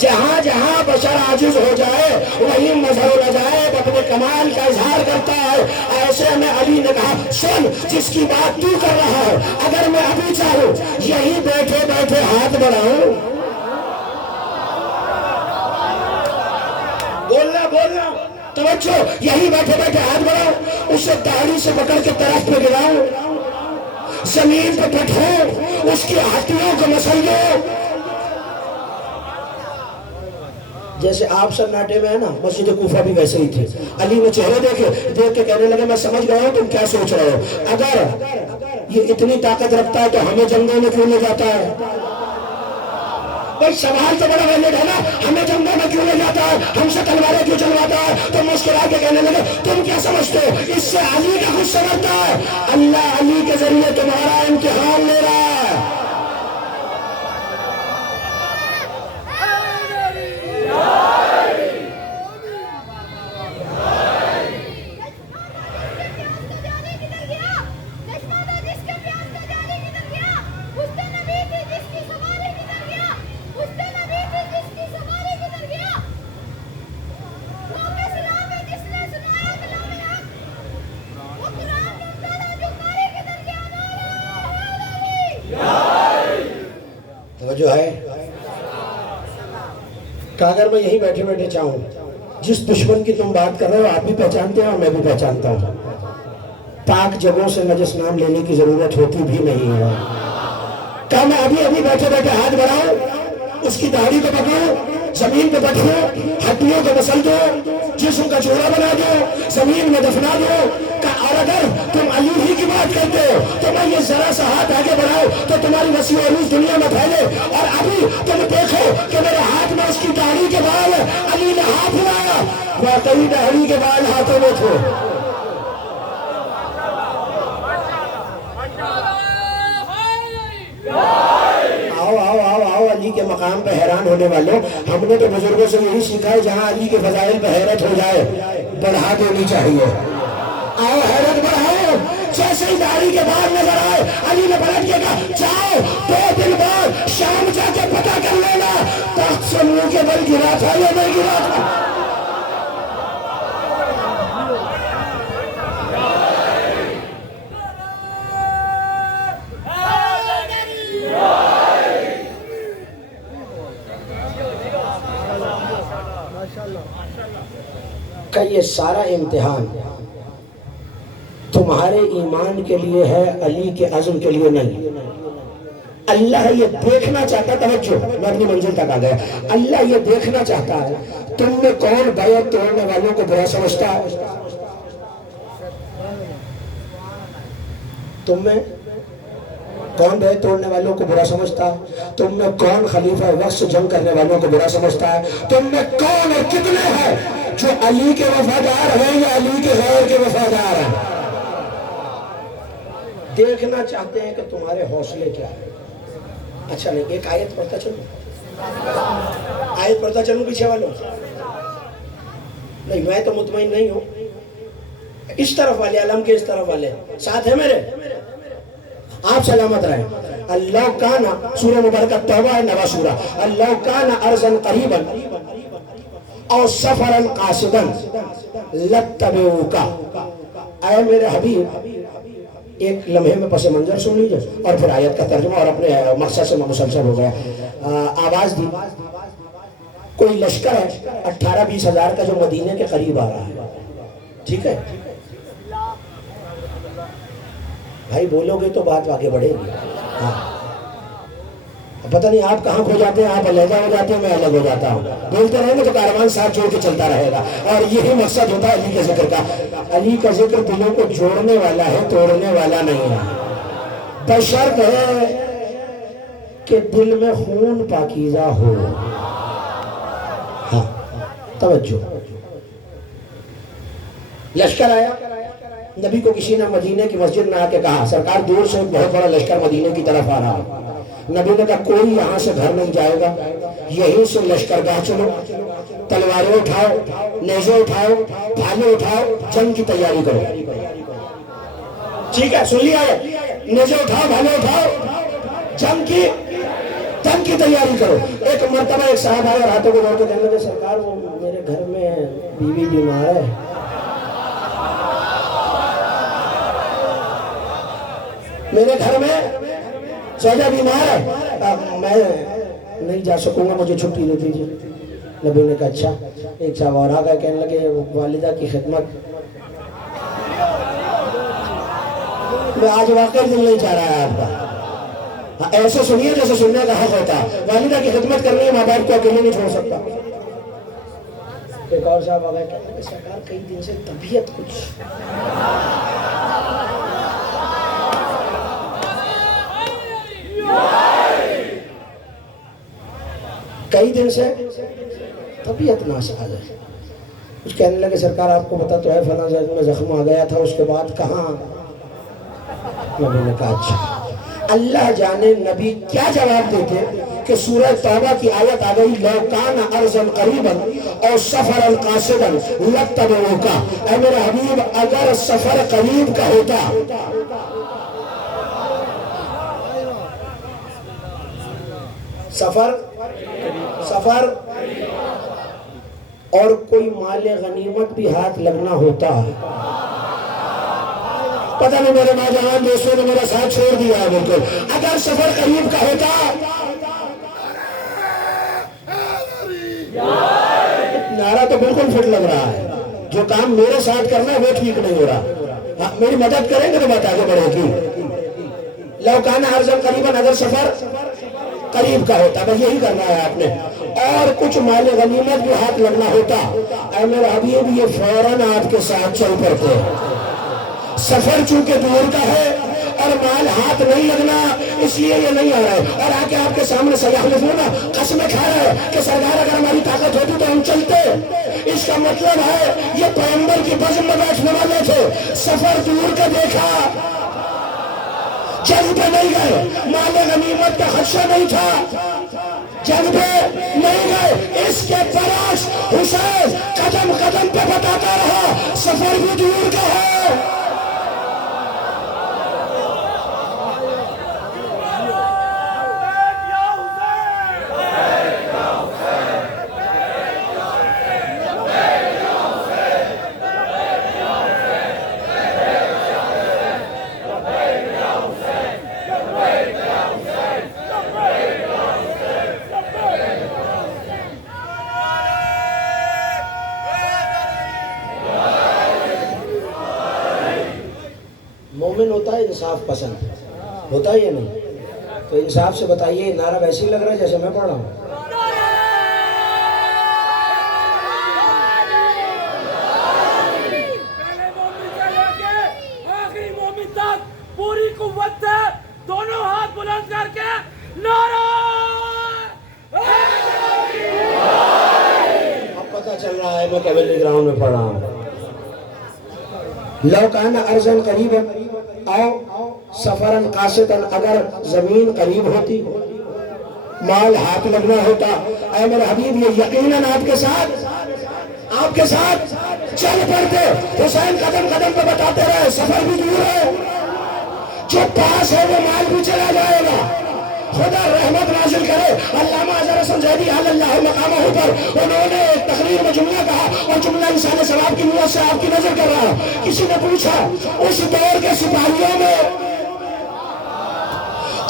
جہاں جہاں بشر عاجز ہو جائے وہی مظہر العجائب اپنے کمال کا اظہار کرتا ہے۔ ایسے میں علی نے کہا سن جس کی بات تو کر رہا ہے، اگر میں ابھی چاہوں یہی بیٹھے بیٹھے ہاتھ بڑھاؤں، بولنا توجہ، یہی بیٹھے بیٹھے ہاتھ بڑھاؤں، اسے داڑھی سے پکڑ کے طرف پہ گراؤں، زمین پہ بٹھوں، اس کی ہڈیوں کو مسلوں۔ جیسے آپ سناٹے میں ہے نا، مسجد کوفہ بھی ویسے ہی تھے۔ علی نے چہرے دیکھ کے کہنے لگے میں سمجھ گیا ہوں تم کیا سوچ رہے ہو، اگر یہ اتنی طاقت رکھتا ہے تو ہمیں جنگوں میں کیوں لے جاتا ہے؟ کوئی سوال تو بڑا ویلڈ ہے نا، ہمیں جنگوں میں کیوں لے جاتا ہے، ہم سے تلواریں کیوں چلواتا ہے؟ تو مسکرا کے کہنے لگے تم کیا سمجھتے ہو، اس سے علی کا کچھ سمجھتا ہے؟ اللہ علی کے ذریعے تمہارا امتحان لے رہا ہے۔ توجہ ہے کہ اگر میں یہی بیٹھے بیٹھے چاہوں، جس دشمن کی تم بات کر رہے ہو آپ بھی پہچانتے ہیں اور میں بھی پہچانتا ہوں، پاک جگہوں سے نجس نام لینے کی ضرورت ہوتی بھی نہیں ہے، کہ میں ابھی بیٹھے بیٹھے ہاتھ بڑھاؤں، اس کی داڑھی کو پکڑوں، زمین پہ بٹھوں، ہڈیوں کو مسل دو، جسم کا چورا بنا دو، زمین میں دفنا دو، اور اگر تم علی ہی کی بات کرتے ہو تو میں یہ ذرا سا ہاتھ آگے بڑھاؤ تو تمہاری وسیع عروج دنیا میں پھیلے، اور ابھی تم دیکھو کہ میرے ہاتھ میں اس کی داڑھی کے بال، علی نے ہاتھ لایا، واقعی داڑھی کے بال ہاتھوں میں تھے۔ آؤ علی کے مقام پہ حیران ہونے والوں، ہم نے تو بزرگوں سے یہی سیکھا ہے جہاں علی کے فضائل پہ حیرت ہو جائے بڑھا دینی چاہیے۔ آؤ حیرت بڑھاؤ، جیسے ہی داڑھی کے بال نظر آئے علی نے پلٹ کے کہا جاؤ 2 دن بعد شام جا کے پتہ کر لینا تخت سے منہ کے بل گرا تھا یا نہیں گرا تھا۔ کہ یہ سارا امتحان تمہارے ایمان کے لیے ہے، علی کے عزم کے لیے نہیں۔ اللہ یہ دیکھنا چاہتا، توجہ میں اپنی منزل تک آ گیا، اللہ یہ دیکھنا چاہتا ہے تم میں کون بیعت توڑنے والوں کو برا سمجھتا ہے، تم میں کون بیعت توڑنے والوں کو برا سمجھتا ہے، تم میں کون خلیفہ وقت سے جنگ کرنے والوں کو برا سمجھتا ہے، تم میں کون اور کتنے ہیں جو علی کے وفادار ہیں یا علی کے غیر کے وفادار ہیں؟ دیکھنا چاہتے ہیں کہ تمہارے حوصلے کیا ہیں۔ اچھا نہیں، ایک آیت پڑھتا چلوں پیچھے والوں، نہیں میں تو مطمئن نہیں ہوں، اس طرف والے علم کے اس طرف والے ساتھ ہیں میرے، آپ سلامت رہیں۔ اللہ کانا، سورہ مبارکہ توبہ ہے، نواں سورہ، اللہ کانا ارضاً قریباً اور سفراً قاصداً لتبعوکا، اے میرے حبیب ایک لمحے میں پس منظر سن لیجئے اور پھر آیت کا ترجمہ، اور اپنے مقصد سے مسلسل ہو گیا۔ آواز دی، کوئی لشکر ہے 18-20 ہزار کا جو مدینے کے قریب آ رہا ہے، ٹھیک ہے بھائی، بولو گے تو بات آگے بڑھے گی۔ ہاں پتہ نہیں آپ کہاں کھو جاتے ہیں، آپ علیحدہ ہو جاتے ہیں، میں الگ ہو جاتا ہوں، بولتے رہیں گے تو کاروان ساتھ چھوڑ کے چلتا رہے گا، اور یہی مقصد ہوتا ہے علی کے ذکر کا۔ علی کا ذکر دلوں کو جوڑنے والا ہے، توڑنے والا نہیں ہے، بشرط ہے کہ دل میں خون پاکیزہ ہو۔ ہاں توجہ، لشکر آیا، نبی کو کسی نے مدینے کی مسجد میں آ کے کہا سرکار دور سے بہت بڑا لشکر مدینے کی طرف آ رہا ہے۔ نبی نے کہا کوئی یہاں سے گھر نہیں جائے گا، یہیں سے لشکر گاہ چلو، تلواریں اٹھاؤ، نیزے اٹھاؤ، بھالے اٹھاؤ، جنگ کی تیاری کرو۔ ٹھیک ہے، سن لیا ہے، نیزے اٹھاؤ، بھالے اٹھاؤ، جنگ کی تیاری کرو۔ ایک مرتبہ ایک صاحب آئے اور ہاتھوں کو جوڑ کے کہنے لگے سرکار وہ میرے گھر میں بیوی بیمار ہے، میرے گھر میں زوجہ بیمار ہے، میں نہیں جا سکوں گا، مجھے چھٹی دے دیجیے۔ نبی نے کہا اچھا۔ ایک صاحب اور آ گئے، کہنے لگے والدہ کی خدمت، میں آج واقعی دل نہیں چاہ رہا ہے آپ کا، ایسے سنیے جیسے سننے کا حق ہوتا ہے، والدہ کی خدمت کرنی ہے، ماں باپ کو اکیلے نہیں چھوڑ سکتا۔ ایک اور صاحب آ گئے، کہنے لگے سرکار کئی دن سے طبیعت کچھ کئی دن سے طبیعت ناساز ہے. کچھ کہنے لگے سرکار آپ کو پتا تو ہے فلاں جگہ میں زخم آ گیا تھا, اس کے بعد کہاں؟ نبی نے کہا اچھا. اللہ جانے نبی کیا جواب دیتے کہ سورہ توبہ کی آیت آ گئی لو کان ارضا قریبا اور سفرا قاصدا لاتبعوک. اے میرے حبیب اگر سفر قریب کا ہوتا, سفر اور کوئی مال غنیمت بھی ہاتھ لگنا ہوتا, پتہ نہیں میرے نوجوان دوستوں نے میرا ساتھ چھوڑ دیا ہے بالکل, اگر سفر قریب کا ہوتا, نعرہ تو بالکل فٹ لگ رہا ہے, جو کام میرے ساتھ کرنا ہے وہ ٹھیک نہیں ہو رہا, میری مدد کریں گے تو بات آگے بڑھے گی. لو کان ارضا قریبا, اگر سفر قریب کا ہوتا, بس یہی کرنا ہے آپ نے, اور کچھ مال غنیمت بھی ہاتھ لگنا ہوتا, اے میرے حبیب یہ فوراً آپ کے ساتھ چل پڑتے. سفر چونکہ دور کا ہے اور مال ہاتھ نہیں لگنا, اس لیے یہ نہیں آ رہا ہے, اور آ کے آپ کے سامنے سیحلفون قسمیں کھا رہے ہیں کہ سرکار اگر ہماری طاقت ہوتی تو ہم چلتے. اس کا مطلب ہے یہ پیغمبر کی بزم میں بیٹھنے والے تھے, سفر دور کا دیکھا, جنگ پہ نہیں گئے, مال غنیمت کا خدشہ نہیں تھا, جنگ پہ نہیں گئے. اس کے برعکس حسین قدم قدم پہ بتاتا رہا سفر بھی دور کا ہے. مومن ہوتا ہے انصاف پسند, ہوتا ہے یا نہیں؟ تو انصاف سے بتائیے نعرہ ویسے ہی لگ رہا ہے جیسے میں پڑھ رہا ہوں. پہلے مومن سے لے کے آخری مومن تک پوری قوت سے دونوں ہاتھ بلند کر کے نعرہ. اب پتہ چل رہا ہے میں کیویلری گراؤنڈ میں پڑھ رہا ہوں. لو کان ارضا قریبا او سفرا قاصدا, اگر زمین قریب ہوتی, مال ہاتھ لگنا ہوتا, اے میرے حبیب یہ یقیناً آپ کے ساتھ چل پڑتے. حسین قدم قدم پہ بتاتے رہے سفر بھی دور ہے, جو پاس ہے وہ مال بھی چلا جائے گا. خدا رحمت نازل کرے. علامہ اظہر حسن زیدی علی اللہ مقامہ پر انہوں نے ایک تقریر میں جملہ کہا, اور جملہ انسان ثواب کی نیت سے آپ کی نظر کر رہا ہوں. کسی نے پوچھا اس دور کے سپاہیوں میں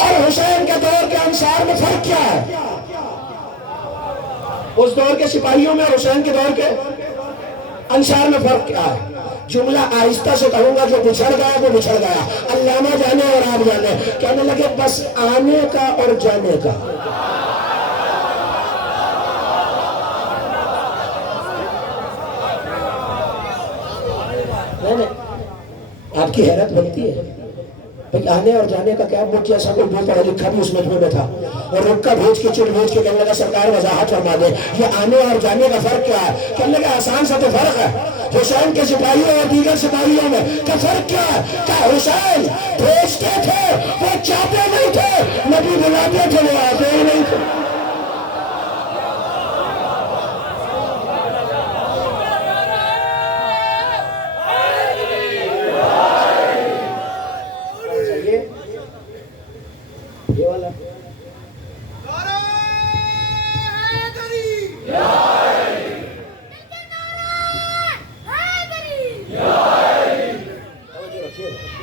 اور حسین کے دور کے انصار میں فرق کیا ہے؟ اس دور کے سپاہیوں میں اور حسین کے دور کے انصار میں فرق کیا ہے؟ جملہ آہستہ سے کہوں گا, جو بچھڑ گیا وہ بچھڑ گیا. علامہ جانے اور آپ جانے. کہنے لگے بس آنے کا اور جانے کا. آپ کی حیرت بنتی ہے بھئی آنے اور جانے کا کیا؟ وہ جیسا کوئی بے پڑھا لکھا بھی اس مجمع میں تھا, اور رکا بھیج کے چڑ بھیج کے کہنے لگا سرکار وضاحت فرما دے یہ آنے اور جانے کا فرق کیا ہے؟ کہنے لگا آسان سا تو فرق ہے. حسین کے سپاہیوں اور دیگر سپاہیوں میں کا فرق کیا ہے؟ کہ حسین بھیجتے تھے, وہ چاہتے نہیں تھے. نبی بلاتے تھے, وہ آتے ہی نہیں تھے. یہ والا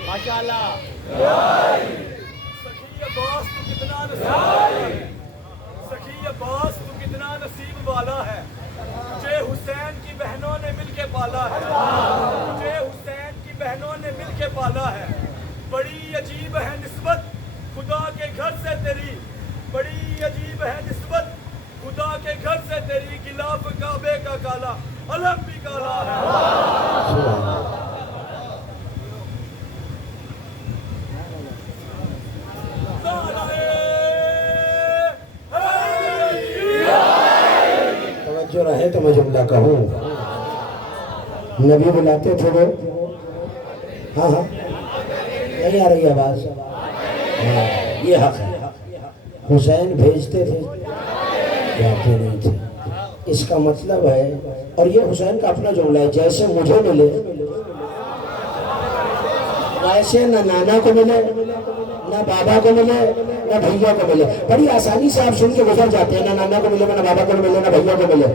ماشاءاللہ. سخی عباس تو کتنا نصیب والا ہے, تجھے حسین کی بہنوں نے مل کے پالا ہے, تجھے حسین کی بہنوں نے مل کے پالا ہے. بڑی عجیب ہے نسبت خدا کے گھر سے تیری, بڑی عجیب ہے نسبت خدا کے گھر سے تیری. غلاف کعبے کا کالا, علم بھی کالا ہے. Yeah! توجہ رہے تو میں جملہ کہوں. نبی بلاتے تھے وہ, ہاں ہاں نہیں آ رہی آواز, یہ حق ہے. حسین بھیجتے تھے, جاتے نہیں تھے. اس کا مطلب ہے, اور یہ حسین کا اپنا جملہ ہے, جیسے مجھے ملے ایسے نہ نانا کو ملے, نہ بابا کو ملے, نہ بھیا کو ملے. بڑی آسانی سے آپ سن کے گزر جاتے ہیں, نہ نانا کو ملے, نہ بابا کو ملے, نہ بھیا کو ملے.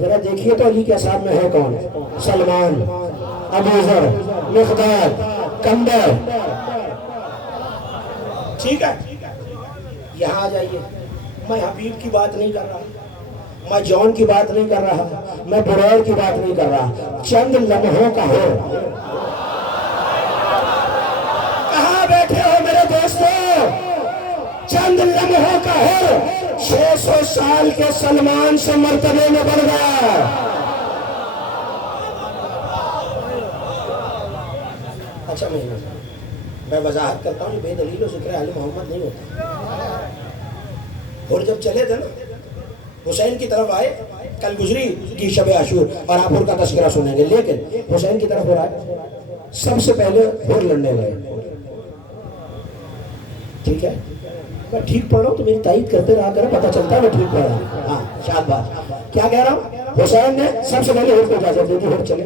ذرا دیکھیے تو علی کے اصحاب میں ہے کون؟ سلمان, ابو ذر, مقداد, کمبر. ٹھیک ہے, یہاں آ جائیے. میں حبیب کی بات نہیں کر رہا, میں جون کی بات نہیں کر رہا, میں بریر کی بات نہیں کر رہا. چند لمحوں کا ہو. کہاں بیٹھے ہو میرے دوستو؟ چند لمحوں کا ہو 600 سال کے سلمان سے مرتبے میں بڑھ گیا. اچھا میں وضاحت کرتا ہوں, بے دلیل و ذکر آل محمد نہیں ہوتا. اور جب چلے تھے نا, حسین کی طرف آئے, کل گزری کی شب عاشور اور آپ ان کا تذکرہ سنیں گے, لیکن حسین کی طرف آئے, سب سے پہلے ہور لڑنے گئے. ٹھیک ہے, میں ٹھیک پڑھ رہا ہوں تو میری تائید کرتے رہا کریں, پتہ چلتا ہے میں ٹھیک پڑھ رہا ہوں. ہاں شاباش. کیا کہہ رہا ہوں؟ حسین نے سب سے پہلے ہور کو اجازت دی تھی, ہور چلے.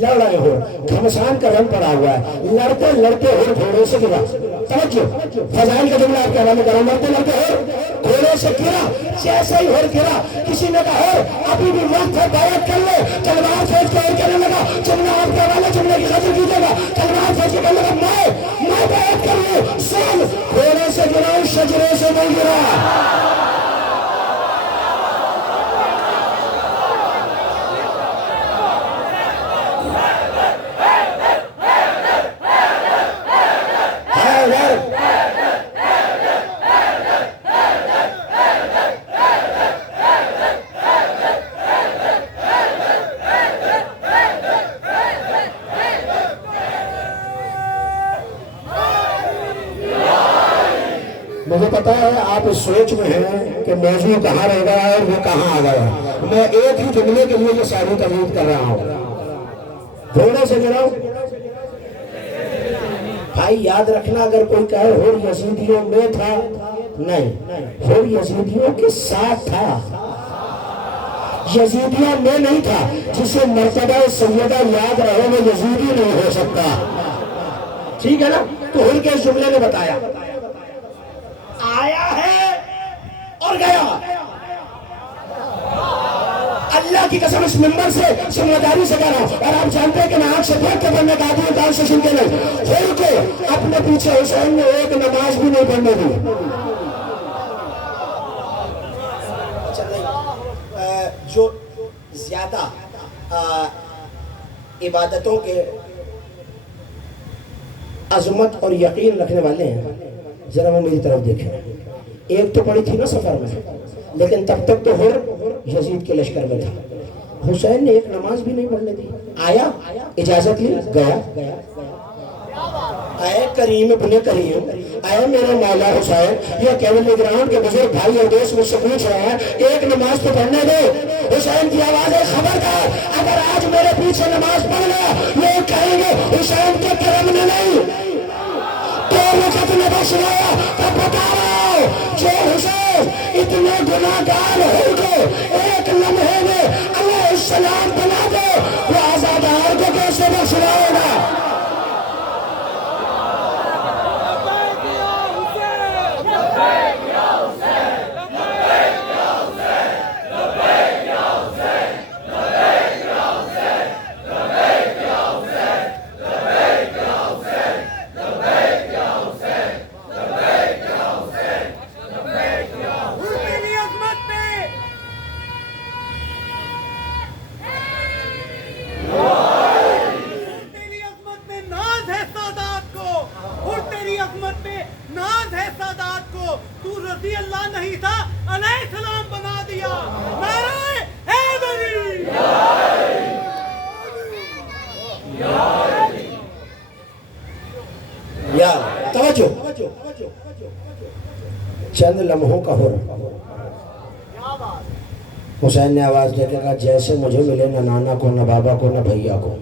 لڑ رہے ہور, گھمسان کا رنگ پڑا ہوا ہے, لڑتے لڑتے ہور گھوڑے سے گرا. توجہ, فضائل کا جملہ آپ کے حوالے کر رہا ہوں. لڑتے لڑتے ہور گھوڑے سے گرا. جیسے ہی ہور گرا, کسی نے کہا ہور ابھی بھی وقت ہے, بیعت کر لے. تلوار پھینک کے ہور کہنے لگا, جملہ آپ کے حوالے, جملے کی قدر کیجیے گا. تلوار پھینک کے کہنے لگا میں بیعت کر لوں. سن, گھوڑے سے گرا, شجرے سے نہیں گرا. مجھے پتا ہے آپ اس سوچ میں ہیں کہ موضوع کہاں رہ گیا ہے اور وہ کہاں آ گیا. میں ایک ہی جملے کے لیے یہ ساری تمہید کر رہا ہوں. تھوڑے سے گراؤ بھائی, یاد رکھنا, اگر کوئی کہے ہور یزیدیوں میں تھا, نہیں, ہور یزیدیوں کے ساتھ تھا, یزیدیوں میں نہیں تھا. جسے مرتبہ سیدہ یاد رہے وہ یزیدی نہیں ہو سکتا. ٹھیک ہے نا؟ تو ہور کے اس جملے نے بتایا, آیا ہے اور گیا. اللہ کی قسم اس ممبر سے سمجھداری سے کہہ رہا ہوں, اور آپ جانتے ہیں کہ میں آنکھ سے دیکھ کے پڑھنے کا آدمی, کان سے سن کے نہیں. ہور کو اپنے پیچھے حسین نے ایک نماز بھی نہیں پڑھنے دی. جو زیادہ عبادتوں کے عظمت اور یقین رکھنے والے ہیں, ذرا وہ میری طرف دیکھیں. ایک تو پڑی تھی نا سفر میں, لیکن تب تک تو ہور یزید کے لشکر میں تھا. حسین نے ایک نماز بھی نہیں پڑھنے دی. آیا, اجازت لی, گیا. اے کریم ابن کریم, اے میرے مولا حسین, یہ کیول گراؤنڈ کے بزرگ بھائی اور دوست مجھ سے پوچھ رہے ہیں, ایک نماز تو پڑھنے دے. حسین کی آواز ہے, خبردار, اگر آج میرے پیچھے نماز پڑھ گیا لوگ کہیں گے حسین کے کرم نے نہیں, تو وقت نے بخشوایا. تب بتا رہا ہوں, جو حسین اتنے گناہگار ہو کے ایک لمحے میں علیہ السلام بنا دے, وہ آزادار کو کیسے بخشوائے گا؟ چند لمحوں کا ہو رہا. حسین نے آواز دے کے کہا جیسے مجھے ملے نہ نانا کو، نہ بابا کو، نہ بھیا کو۔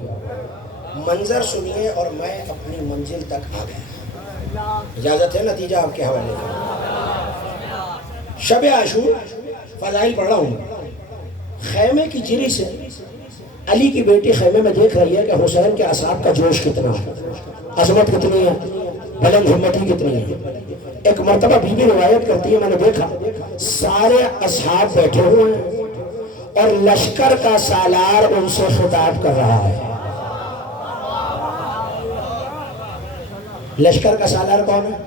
منظر سنیے اور میں اپنی منزل تک آ گیا۔ اجازت ہے نتیجہ آپ کے حوالے کا؟ شب عاشور فضائل پڑھ رہا ہوں، خیمے کی جری سے علی کی بیٹی خیمے میں دیکھ رہی ہے کہ حسین کے اصحاب کا جوش کتنا ہے، عظمت کتنی ہے، بلند ہمتی کتنی ہے۔ ایک مرتبہ بی بی روایت کرتی ہے میں نے دیکھا سارے اصحاب بیٹھے ہوئے ہیں اور لشکر کا سالار ان سے خطاب کر رہا ہے۔ لشکر کا سالار کون ہے؟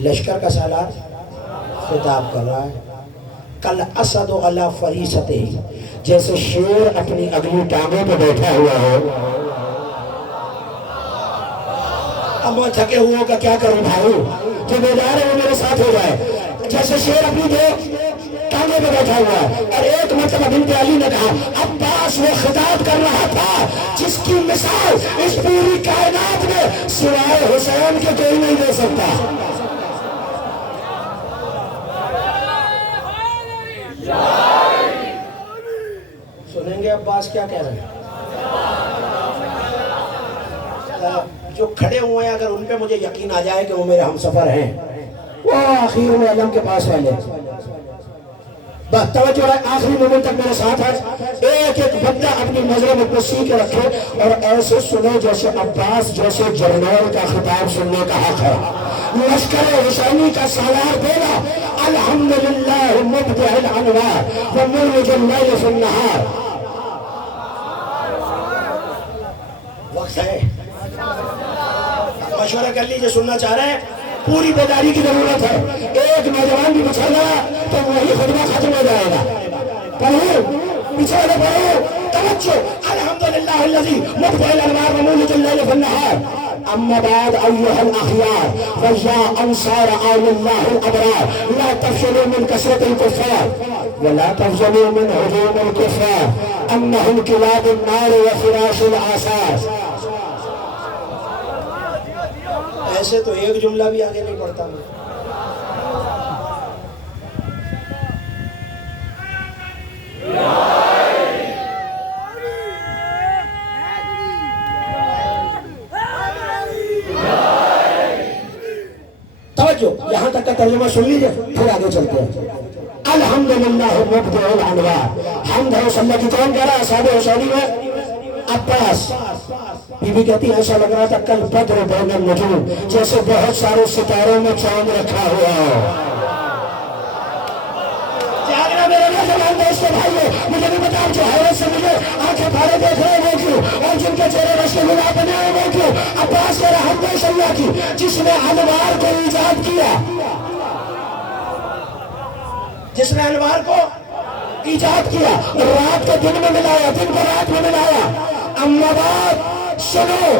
لشکر کا سالار خطاب کر رہا ہے۔ کل اسد علی فریستے، جیسے شیر اپنی اگلی ٹانگوں پہ بیٹھا ہوا ہو۔ اب میں تھکے ہوا کا کیا کروں بھائی، جو بیدار ہے وہ میرے ساتھ ہو جائے۔ جیسے شیر اپنی دو ٹانگوں پہ بیٹھا ہوا ہے۔ اور ایک مرتبہ بنت علی نے کہا عباس وہ خطاب کر رہا تھا جس کی مثال اس پوری کائنات میں سوائے حسین کے کوئی نہیں دے سکتا۔ سنیں گے عباس کیا کہہ رہے ہیں؟ جو کھڑے ہوئے ہیں اگر ان پہ مجھے یقین آ جائے کہ وہ میرے ہم سفر ہیں، وہ آخر میں علم کے پاس والے، بس توجہ ہے، آخری مومن تک میرے ساتھ ہے۔ ایک ایک بندہ اپنی نظر مقدسی کے رکھے اور ایسے سنو جیسے عباس جیسے جرنیل کا خطاب سننے کا حق ہے۔ لشکر حسینی کا سالار بولا الحمدللہ مبدع الانوار ومولج اللیل فی النہار۔ وقت ہے، مشورہ کر لیجئے، سننا چاہ رہے ہیں، پوری بیداری کی ضرورت ہے۔ ایک نوجوان بھی بچھڑ گیا تو وہی خطبہ ختم ہو جائے گا۔ پڑھو، پیچھے والے پڑھو، توجہ، الحمدللہ الذی مبدع الانوار ومولج اللیل فی النہار۔ اما بعد ایها الاخیار ویا انصار آل اللہ الابرار لا تفشلوا من کثرت الکفار ولا تفضلوا من هجوم الكفار انهم کلاب النار وفراش الآثار۔ ایسے تو ایک جملہ بھی آگے نہیں پڑھتا میں۔ توجہ، یہاں تک کا ترجمہ سن لیجئے پھر آگے چلتے ہیں۔ الحمدللہ مبدع الانوار، حمد ہے اس اللہ کی۔ کون کہہ رہا ہے؟ اصحاب حسینی میں عباس۔ بی بی کہتی ہے ایسا لگ رہا تھا کل بدر بین النجوم، جیسے بہت سارے ستاروں میں چاند رکھا ہوا ہو۔ جاگرہ میرے نوجوان دوستو بھائیو، مجھے بھی بتاؤ جو حیرت سے مجھے آنکھیں پھاڑے دیکھ رہے وہ کیوں، اور جن کے چہرے رشک گلا بنے ہیں وہ کیوں؟ عباس کہہ رہا حمد اللہ کی جس نے انوار کو ایجاد کیا، جس نے انوار کو ایجاد کیا، رات کو دن میں ملایا، دن کو رات میں ملایا۔ اما بعد سنو،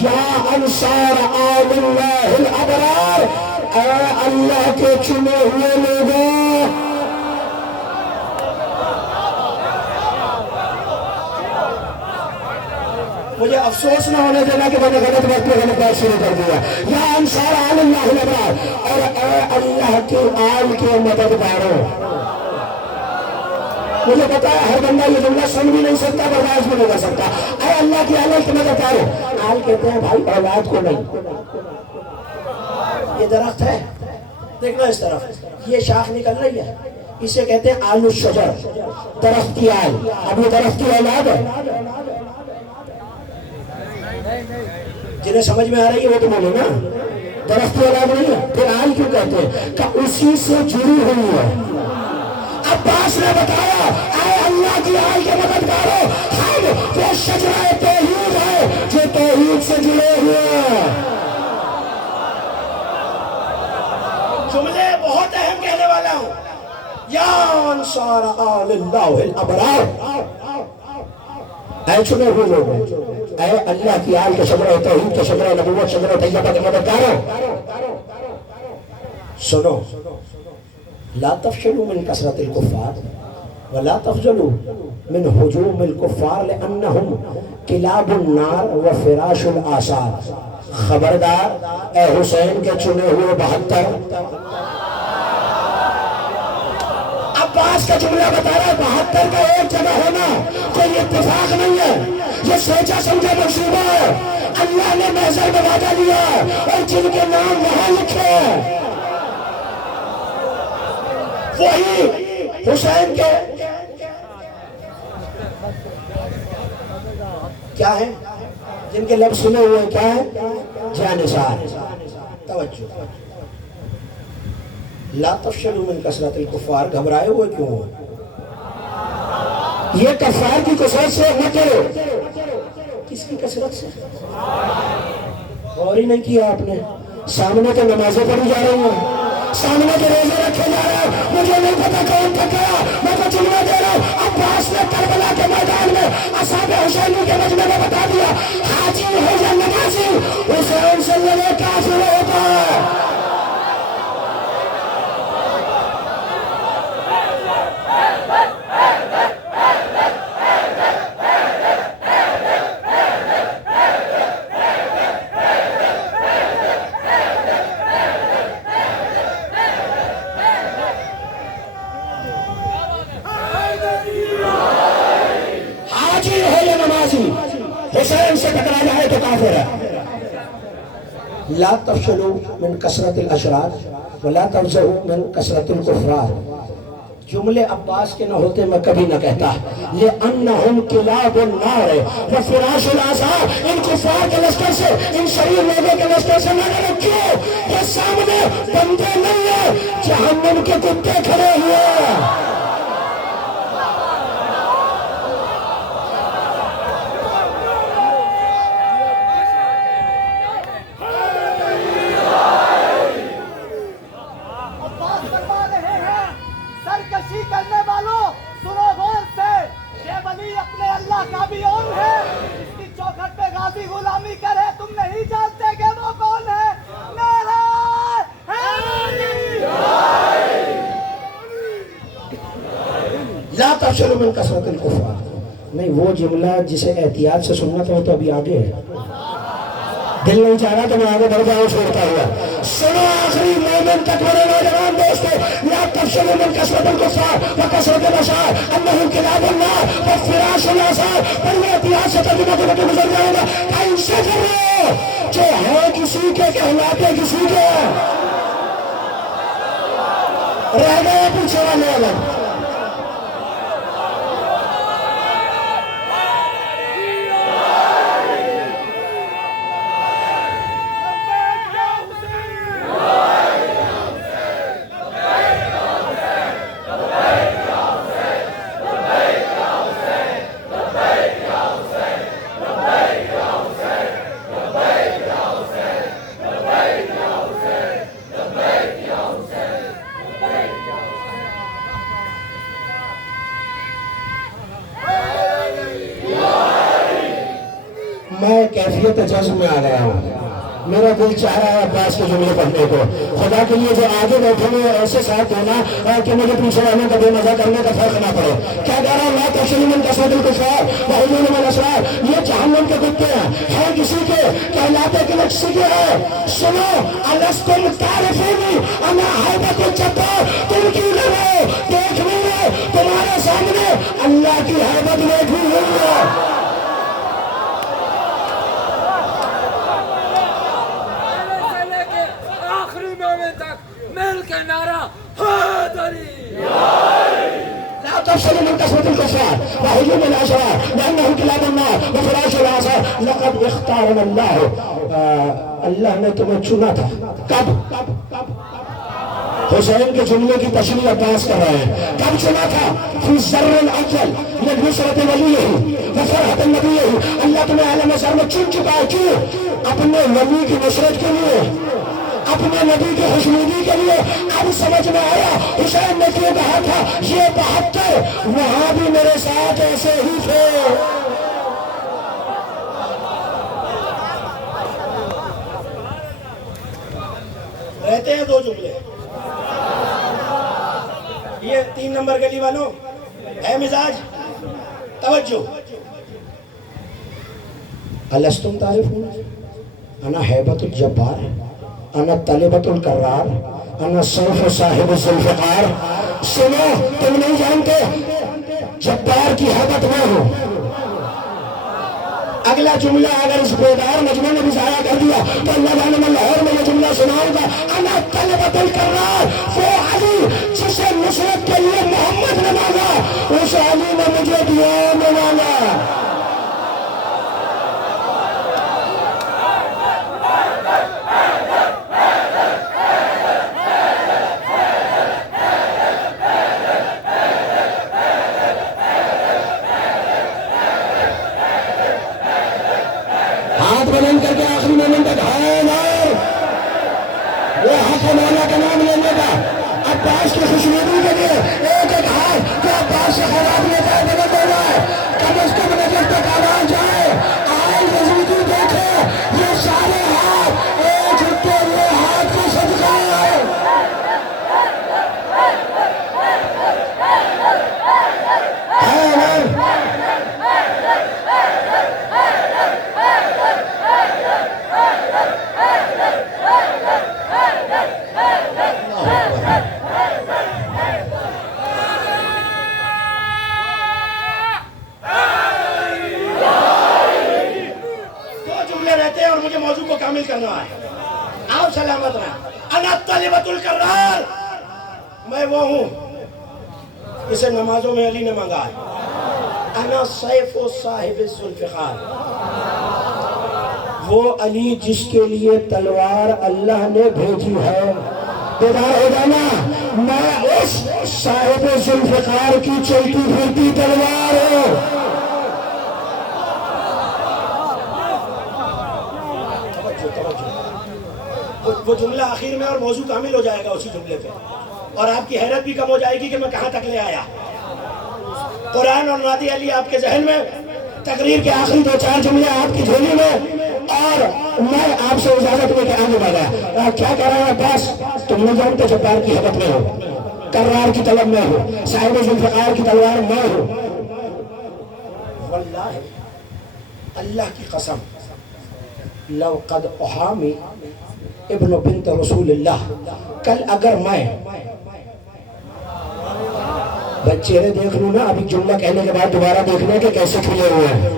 یا انصار آل اللہ الابرار، اے اللہ کے چنے ہوئے لوگوں، مجھے افسوس نہ ہونے دینا کہ میں نے غلط وقت پہ غلط بات شروع کر دیا۔ یا انصار آل اللہ الابرار، اور اے اللہ کے آل کے مددگاروں۔ مجھے پتا ہے ہر بندہ یہ جملہ سن بھی نہیں سکتا، برداشت بھی نہیں کر سکتا۔ اے اللہ کی آل کے مددگاروں، آل کہتے ہیں بھائی اولاد کو نہیں۔ یہ درخت ہے، دیکھنا اس طرف، یہ شاخ نکل رہی ہے، اسے کہتے ہیں آل الشجر، درخت کی آل۔ اب یہ درخت کی اولاد ہے، جنہیں سمجھ میں آ رہی ہے وہ تو بولو نا، درخت کی اولاد نہیں ہے۔ پھر آل کیوں کہتے ہیں؟ کہ اسی سے جڑی ہوئی ہے۔ عباس نے بتایا اے اللہ کی آل کے مددگاروں، ہم وہ شجرہ توحید ہے جو توحید سے جڑے ہوئے ہیں۔ جملے بہت اہم کہنے والا ہوں۔ یا انصار آل اللہ الابرار، اے چنے ہوئے لوگ، اے اللہ کی آل کے شجرہ توحید کے شجرہ نبوت شجرہ طیبہ کے مددگاروں، سنو، لا تفشلوا من کثرت الکفار ولا تفضلوا من ہجوم الکفار لانہم کلاب النار وفراش الآثار۔ خبردار اے حسین کے چنے ہوئے 72. عباس کا جملہ بتا رہا ہے 72 کا ایک جگہ ہونا کوئی اتفاق نہیں ہے، یہ سوچا سمجھا منصوبہ ہے. اللہ نے محضر میں وعدہ دیا اور جن کے نام وہاں لکھے ہیں وہی حسین کے کیا ہے، جن کے لفظ سنے ہوئے کیا ہے، جانثار. توجہ، لا تفشلوا من کثرت الکفار، گھبرائے ہوئے کیوں ہو؟ یہ کفار کی کثرت سے نہ کرو. کس کی کثرت سے؟ غور ہی نہیں کیا آپ نے. سامنے تو نمازیں پڑھی جا رہی ہیں، سامنے کے روزے رکھے جا رہے ہیں، مجھے نہیں پتا کون تھکایا، میں تو جملہ دے رہا ہوں. عباس نے کربلا کے میدان میں اصحاب حسینی کے مجمع میں بتا دیا، حاجی ہو یا نمازی، حسین سے لڑے کافر ہوتا ہے. حسین سے ٹکرا جائے تو کافر ہے. لا تفشلوا من کثرت الاشرار ولا تفزعوا من کثرت الکفار. جملے عباس کے نہ ہوتے میں کبھی نہ کہتا لأنہم کلاب النار وفراش العذاب. ان کفار کے لشکر سے، ان شریر لوگوں کے لشکر سے نہ ڈرو. کیوں؟ یہ سامنے بندے نہیں ہیں، جہنم کے کتے کھڑے ہوئے ہیں. کرنے والوں سنو غور سے، یہ ولی اپنے اللہ کا بھی اور ہے. اس کی چوکھٹ پہ غازی غلامی کرے، تم نہیں جانتے کہ وہ کون ہے. نعرہ حیدری! لا تفشلوا من کثرت الکفار. نہیں، وہ جملہ جسے احتیاط سے سننا تھا وہ تو ابھی آگے ہے. دل نہیں چاہ رہا تو میں آگے بڑھ جاؤں چھوڑتا ہوا. سنو آخری مومن تک بڑے نوجوان دوستو، لا تفشلوا من کثرت الکفار وکثرت الاشرار انہم کلاب النار وفراش العذاب. پر میں احتیاط سے ترجمہ کے بڑے گزر جاؤں گا. ان سے کرو جو ہے کسی کے کہلاتے کسی کے، رہ گئے پیچھے والے الگ. میں کیفیت جذب میں آ گیا ہوں. میرا دل چاہ رہا ہے عباس کے جملے پڑھنے کو. خدا کے لیے جو آگے بیٹھے ہوئے ایسے ساتھ ہونا کہ مجھے پیچھے رہنے کا بے مزہ کرنے کا فرق نہ پڑے. کیا کہہ رہا ہوں؟ لا تفشلوا من کثرت الکفار وحلول من الاشرار. یہ جہنم کے کتے ہیں کسی کے، کہلاتے کہ وہ کسی کے ہیں. سنو، الستم تعرفونی انا حیبت الجبار. تم کیوں نہ رہو؟ دیکھ نہیں رہے تمہارے سامنے اللہ کی حیبت بیٹھی ہوئی ہے. مل کے نعرہ حیدری! لا تفشلوا من کثرت الکفار وحلول من الاشرار لانہم کلاب النار وفراش العذاب. لقد اختارنا اللہ، اللہ نے تمہیں چنا تھا. کب؟ حسین کے جملے کی تشریح عباس کر رہے ہیں. کب چنا تھا؟ فی الذر الاول لنصرت ولیہ وفرحۃ النبی. اللہ تمہیں عالم ذر میں چن چکا ہے. کیوں؟ اپنے ولی کی نصرت کے لیے، اپنے نبی کی خوشنودی کے لیے. اب سمجھ میں آیا حسین نے کیوں کہا تھا یہ 72 وہاں بھی میرے ساتھ ایسے ہی تھے. رہتے ہیں دو جملے. یہ 3 نمبر گلی والوں ہے مزاج. توجہ، الستم تعرفون انا ہیبت الجبار، انا طلبت القرار، انا سیف صاحب ذوالفقار۔ سنو، تم نہیں جانتے جبار کی ہیبت میں ہوں۔ اگلا جملہ اگر اس بیدار نجمہ نے بھی ضائع کر دیا تو اللہ جانے میں لاہور میں یہ جملہ سناؤں گا، انا طلبت القرار، وہ علی جسے نصرت کے لیے محمد نے مانگا، اس علی نے مجھے دعا میں مانگا۔ ہاتھ بلند کر کے آخری مومن تک حیدر، وہ حق مولا کا نام لینے کا، عباس کی خوشنودی کے لیے ایک ایک ہاتھ جو عباس سے خراب لیتا ہے بلند ہو جائے، کم از کم نظر تک آواز جائے، آئے وزیدی دیکھے یہ سارے ہاتھ ایک جھٹے ہوئے ہاتھ کا صدقہ ہے۔ حیدر رہتے ہیں اور مجھے موضوع کو کامل کرنا ہے۔ آپ سلامت رہیں۔ انا طلبت القرار، میں وہ ہوں جسے نمازوں میں علی نے مانگا ہے۔ انا سیف و صاحب ذوالفقار، وہ علی جس کے لیے تلوار اللہ نے بھیجی ہے۔ بیدار ہو جانا، میں اس صاحب ذوالفقار کی چلتی پھرتی تلوار ہوں۔ وہ جملہ آخر میں اور موضوع کامل ہو جائے گا اسی جملے پہ، اور آپ کی حیرت بھی کم ہو جائے گی کہ میں کہاں تک لے آیا۔ قرآن اور نادی علی آپ کے ذہن میں، تقریر کے آخری دو چار جملے آپ کی جھولی میں، اور میں آپ سے اجازت لے کے آگے بڑھا۔ کیا کہہ رہا ہے عباس؟ تم نہیں جانتے جبار کی حیبت میں ہو، کرار کی طلب میں ہو، صاحب ذوالفقار کی تلوار میں ہو۔ واللہ اللہ کی قسم، لو قد احامی ابن بنت رسول اللہ، کل اگر میں چہرے دیکھ لوں نا ابھی جملہ کہنے کے بعد دوبارہ دیکھنے کے کیسے کھلے ہوئے ہیں،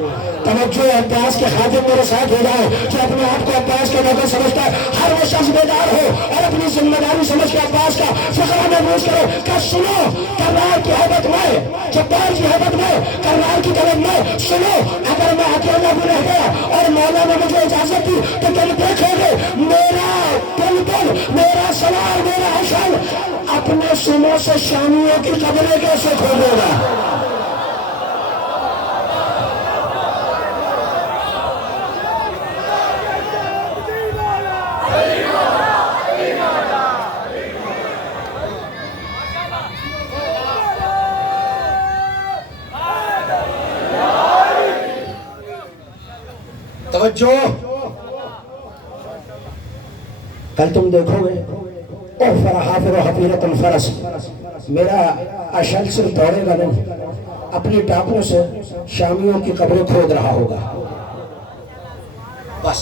توجہ عباس کے خادم میرے ساتھ ہو جائے جو اپنے آپ کو عباس کا نوکر سمجھتا ہے۔ ہر وہ شخص بیدار ہو اور اپنی ذمہ داری سمجھ کے عباس کا فقرہ محفوظ کرے کہ سنو، کرار کی حیبت میں، جبار کی حیبت میں، کرار کی طلب میں، سنو، اگر میں اکیلا بھی رہ گیا اور مولا نے مجھے اجازت دی تو تم دیکھو گے میرا بلبل، میرا سوار، میرا حسن اپنے سنوں سے شامیوں کی قبریں کیسے کھولے گا۔ توجہ، کل تم دیکھو گے احفر حافر و حفیرت الفرس، میرا اشل صرف دوڑے گا نہیں، اپنی ٹاپوں سے شامیوں کی قبریں کھود رہا ہوگا۔ بس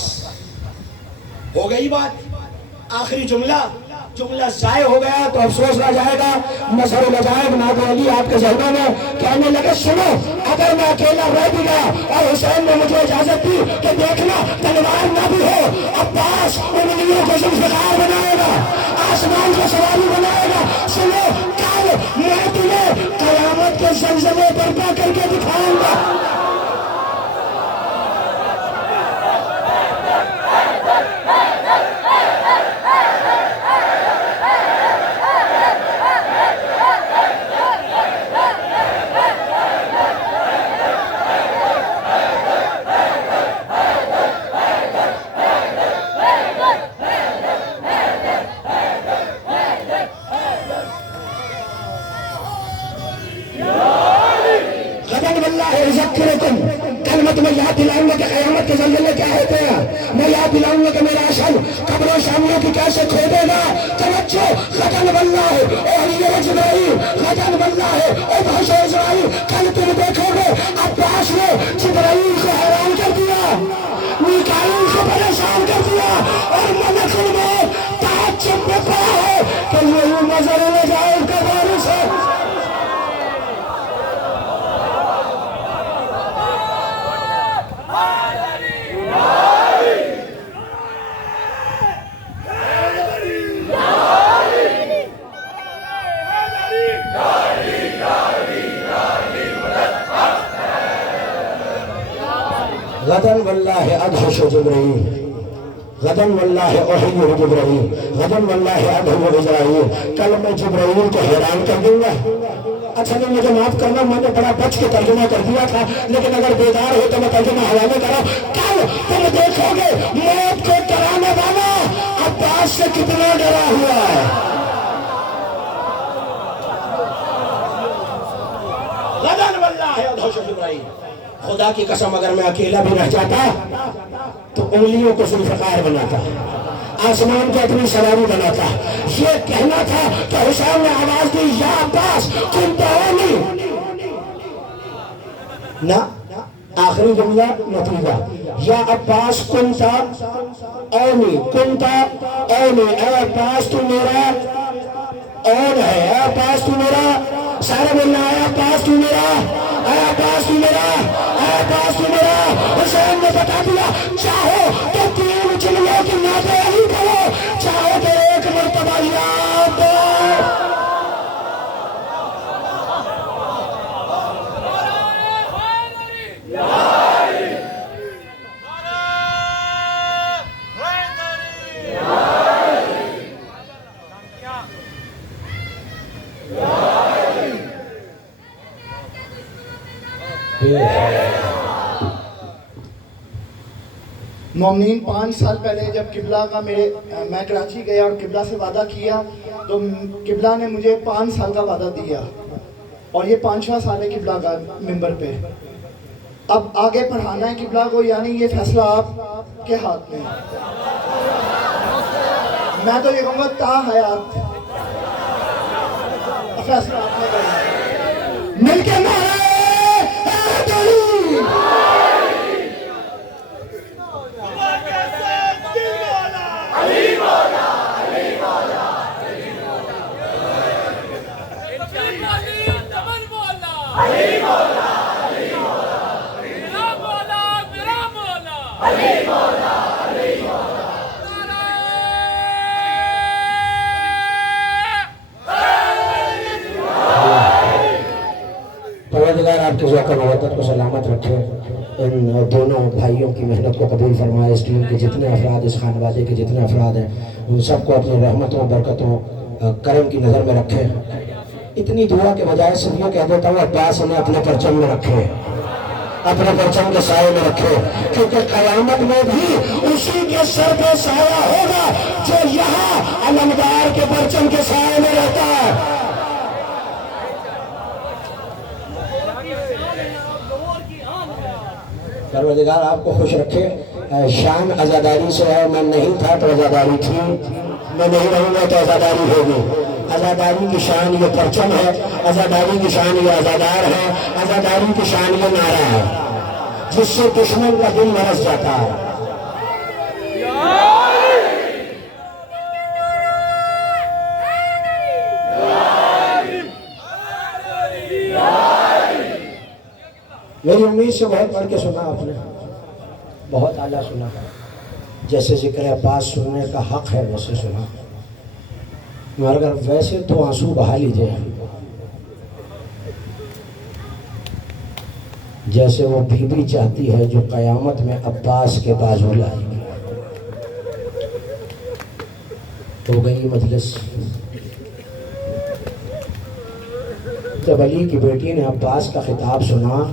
ہو گئی بات، آخری جملہ ضائع ہو گیا تو افسوس رہ جائے گا۔ مظہر العجائب نادی علی آپ کے ذہنوں میں کہنے لگے سنو، اگر میں اکیلا رہ بھی گیا اور حسین نے مجھے اجازت دی کہ دیکھنا تلوار نہ بھی ہو، عباس انگلیوں کو ذوالفقار بنائے گا، آسمان کو سواری بنائے گا۔ سنو، کل میں تمہیں قیامت کے زلزلے برپا کر کے دکھاؤں گا۔ کلمت میں یاد دلاؤں گا کہ قیامت کے زلزلے کیا ہوتے ہیں، میں یاد دلاؤں گا کہ میرا اصل قبروں شامیوں کی کیسے کھودے گا۔ توجہ، غدن واللہ اوحی جبرائیل، غدن واللہ ابعث عزرائیل، کل تم دیکھو گے عباس نے جبرائیل کو حیران کر دیا، میکائیل کو پریشان کر دیا۔ کہ یہی نظر العجائب کا وارث ہے. غدن واللہ ادہش جبرائیل، غدن واللہ احیی جبرائیل، غدن واللہ ادہو عزرائیل. کل میں جبرائیل کو حیران کر دوں گا. اچھا نہیں، مجھے معاف کرنا، میں نے بڑا بچ کے ترجمہ کر دیا تھا، لیکن اگر بیدار ہو تو میں ترجمہ حوالے کرا. کل تم دیکھو گے موت کو ڈرانے والا عباس سے کتنا ڈرا ہوا ہے. غدن واللہ ادہش جبرائیل. خدا کی قسم اگر میں اکیلا بھی رہ جاتا تو انگلیوں کو ذوالفقار بناتا، آسمان کو اپنی سواری بناتا. یہ کہنا تھا کہ حسین نے آواز دی یا عباس کنت اونی، نہ آخری جملہ نتیجہ یا عباس کنت اونی، کنت اونی، اے عباس تو میرا اون ہے، اے عباس تو میرا، سارے بولنا اے عباس تو میرا، اے عباس تو میرا، اے عباس تو میرا. حسین نے بتا دیا چاہو تو 3 جملوں کی نعت علی کرو، چاہو تو 1 مرتبہ یا عباس. مومنین 5 سال پہلے جب قبلہ کا میں کراچی گیا اور قبلہ سے وعدہ کیا تو قبلہ نے مجھے 5 سال کا وعدہ دیا، اور یہ 5واں سال ہے قبلہ کا ممبر پہ. اب آگے پڑھانا ہے قبلہ کو، یعنی یہ فیصلہ آپ کے ہاتھ میں ہے. میں تو یہ کہوں گا تا حیات فیصلہ آپ نے کرنا ہے. مل کے مارے پروردگار آپ کے ذوق و وطن کو سلامت رکھے، ان دونوں بھائیوں کی محنت کو قبول فرمائے. اس ٹیم کے جتنے افراد، اس خانوادے کے جتنے افراد ہیں، ان سب کو اپنی رحمتوں، برکتوں، کرم کی نظر میں رکھے. اتنی دعا کے بجائے صرف یہ کہہ دیتا ہوں عباس انہیں اپنے پرچم میں رکھے، اپنے پرچم کے سائے میں رکھے، کیونکہ قیامت میں بھی اسی کے سر پہ سایہ ہوگا جو یہاں علمدار کے پرچم کے سائے میں رہتا ہے. پروردگار آپ کو خوش رکھے. شان عزاداری سے ہے، میں نہیں تھا تو عزاداری تھی، میں نہیں رہوں گا تو عزاداری ہوگی. عزاداری کی شان یہ پرچم ہے، عزاداری کی شان یہ عزادار ہے، عزاداری کی شان یہ نعرہ ہے جس سے دشمن کا دل مرس جاتا ہے. میری امید سے بہت پڑھ کے سنا آپ نے، بہت اعلیٰ سنا، جیسے ذکر عباس سننے کا حق ہے ویسے سنا، مگر ویسے تو آنسو بہا لیجیے. جیسے وہ بیوی چاہتی ہے جو قیامت میں عباس کے بازو لائے گی. ہو گئی مجلس. جب علی کی بیٹی نے عباس کا خطاب سنا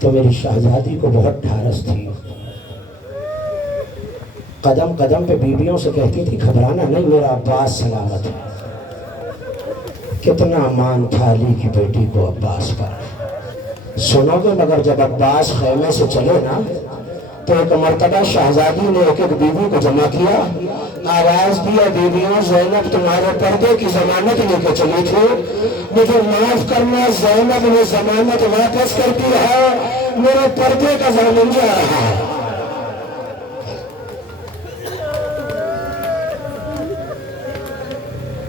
تو میری شہزادی کو بہت ڈھارس تھی. قدم قدم پہ بیویوں سے کہتی تھی گھبرانا نہیں، میرا عباس سلامت ہے. کتنا امان تھا علی کی بیٹی کو عباس پر. سنو گے مگر جب عباس خیمے سے چلے نا تو ایک مرتبہ شہزادی نے ایک ایک بیوی کو جمع کیا، آواز دیا بیویوں زینب تمہارے پردے کی ضمانت لے کے چلی تھی، مجھے معاف کرنا، زینب نے ضمانت واپس کر دی ہے، میرے پردے کا ضامن جا رہا ہے.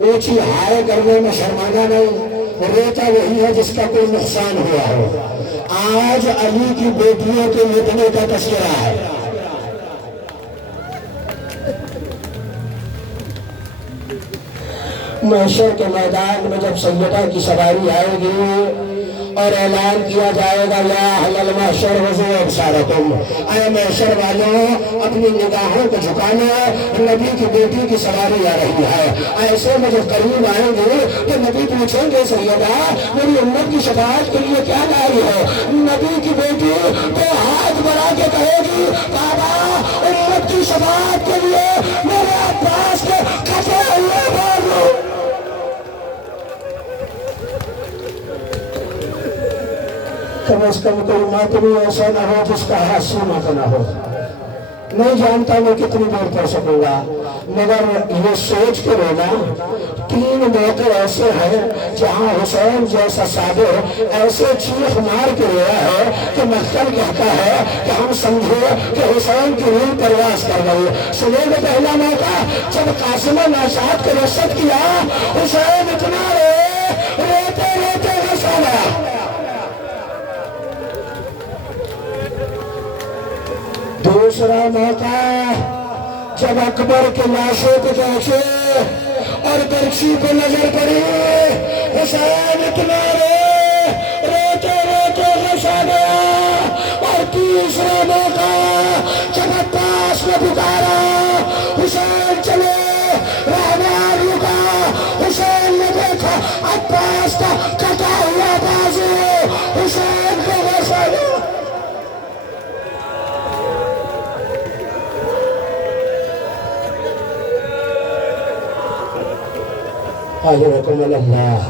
اونچی ہائے کرنے میں شرمانا نہیں، روتا وہی ہے جس کا کوئی نقصان ہوا ہو۔ آج علی کی بیٹیوں کے مٹنے کا تذکرہ ہے۔ محشر کے میدان میں جب سیدہ کی سواری آئے گی اور اعلان کیا جائے گا یا اہل المحشر وضو ابصارکم، اے محشر والوں اپنی نگاہوں کو جھکانا، نبی کی بیٹی کی سواری آ رہی ہے۔ ایسے میں جب قریب آئیں گے تو نبی پوچھیں گے سیدہ میری امت کی شفاعت کے لیے کیا لائی ہو؟ نبی کی بیٹی تو ہاتھ بڑھا کے کہے گی بابا امت کی شفاعت کے لیے میرے عباس کے کھٹے ہوئے بازو۔ کم از کم کوئی ماتمی ایسا نہ ہو جس کا ہاتھ سونا کا نہ ہو۔ نہیں جانتا میں کتنی دور پڑھ سکوں گا، مگر یہ سوچ کے رونا 3 موقع ایسے ہیں جہاں حسین جیسا صابر ایسے چیخ مار کے رویا ہے کہ مقتل کہتا ہے کہ ہم سمجھے کہ حسین کی روح پرواز کر گئی۔ سنے میں پہلا موقع جب قاسمہ ناشاد کو رخصت کیا، حسین اتنا روتے روتے ہنسا گیا۔ دوسرا موقع جب اکبر کے لاشوں کو پہنچے اور برچی پہ نظر پڑی، حسین اتنا روتے روتے ہنسا گیا۔ اور تیسرا موقع جب عباس نے پکارا حسین چلے، رہبر رکا، حسین نے دیکھا عباس کا کٹا ہوا بازو، حسین کو ہنسا گیا۔ اجرکم اللہ۔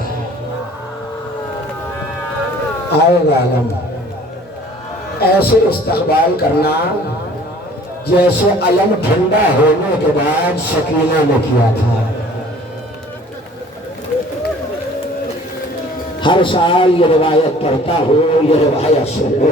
آئے گا علم ایسے استقبال کرنا جیسے علم ٹھنڈا ہونے کے بعد سکینہ نے کیا تھا۔ ہر سال یہ روایت پڑھتا ہوں، یہ روایت سنو،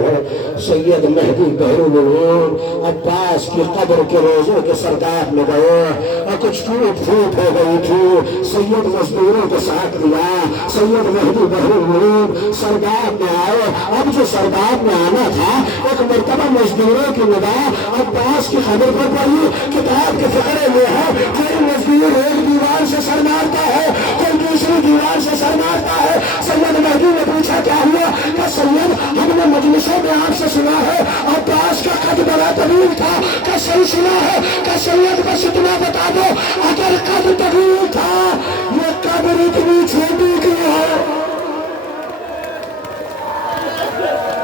سید مہدی بہرالعلوم عباس کی قبر کے روزے کے سرداب میں گئے اور کچھ ٹوٹ پھوٹ ہو گئی تھی، سید مزدوروں کے ساتھ دیا، سید مہدی بہرالعلوم سرداب میں آئے۔ اب جو سرداب میں آنا تھا، ایک مرتبہ مزدوروں کی نگاہ عباس کی قبر پر پڑی۔ کتاب کے فقرے میں ہے کوئی مزدور ایک دیوار سے سر مارتا ہے، کوئی دوسری دیوار سے سر مارتا ہے۔ سید مہدی نے پوچھا کیا ہوا؟ کہ سید ہم نے مجلسوں میں آپ سے سنا ہے عباس کا قد بڑا طویل تھا، کہ صحیح سنا ہے؟ کہ سید بس اتنا بتا دو اگر قد طویل تھا یہ قبر اتنی چھوٹی کیوں ہے؟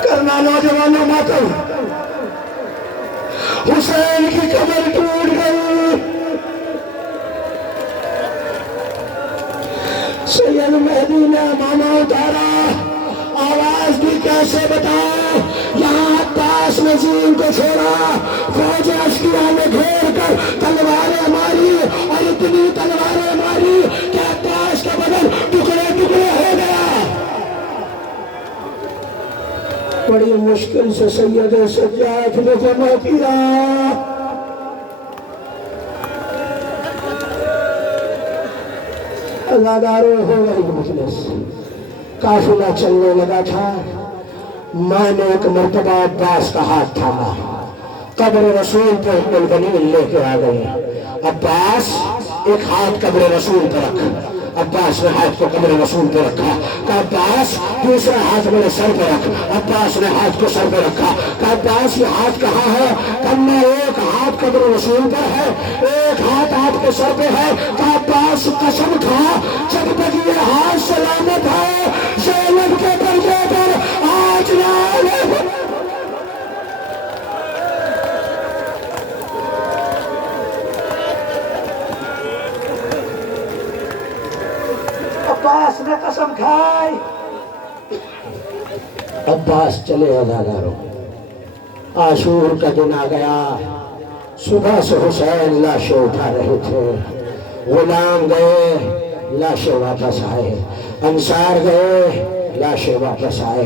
کرنا نوجوانوں ماتم، حسین کی قبر ٹوٹ گئی۔ سید مہدی نے امامہ اتارا، آواز بھی کیسے بتاؤ، یہاں عباس نے زین کو چھوڑا، فوج اشکیا نے گھیر کر تلواریں ماری اور اتنی تلواریں ماری کہ عباس کا بدن ٹکڑے ٹکڑے ہو گیا۔ بڑی مشکل سے سید سجاد نے جمع کیا۔ ازاداروں ہو گئی مجلس، قافلہ چلنے لگا تھا۔ میں نے ایک مرتبہ عباس کا ہاتھ تھاما، قبر رسول پہ البنین لے کے آ گئی۔ عباس ایک ہاتھ قبر رسول پہ رکھ، عباس نے ہاتھ کو قبر رسول پہ رکھا۔ کہ عباس دوسرا ہاتھ میرے سر پہ رکھ، عباس نے ہاتھ کو سر پہ رکھا۔ کہ عباس یہ ہاتھ کہاں ہے؟ کہ میں ایک ہاتھ قبر رسول پر ہے، ایک ہاتھ آپ کے سر پہ ہے۔ کہ عباس قسم کھا جب تک یہ ہاتھ سلامت ہے زینب کے درجے پر آج نہ عباس نے قسم کھائی۔ عباس چلے ازاداروں، عاشور کا دن آ گیا، صبح سے حسین لاشیں اٹھا رہے تھے، غلام گئے لاشیں واپس آئے، انصار گئے لاشیں واپس آئے،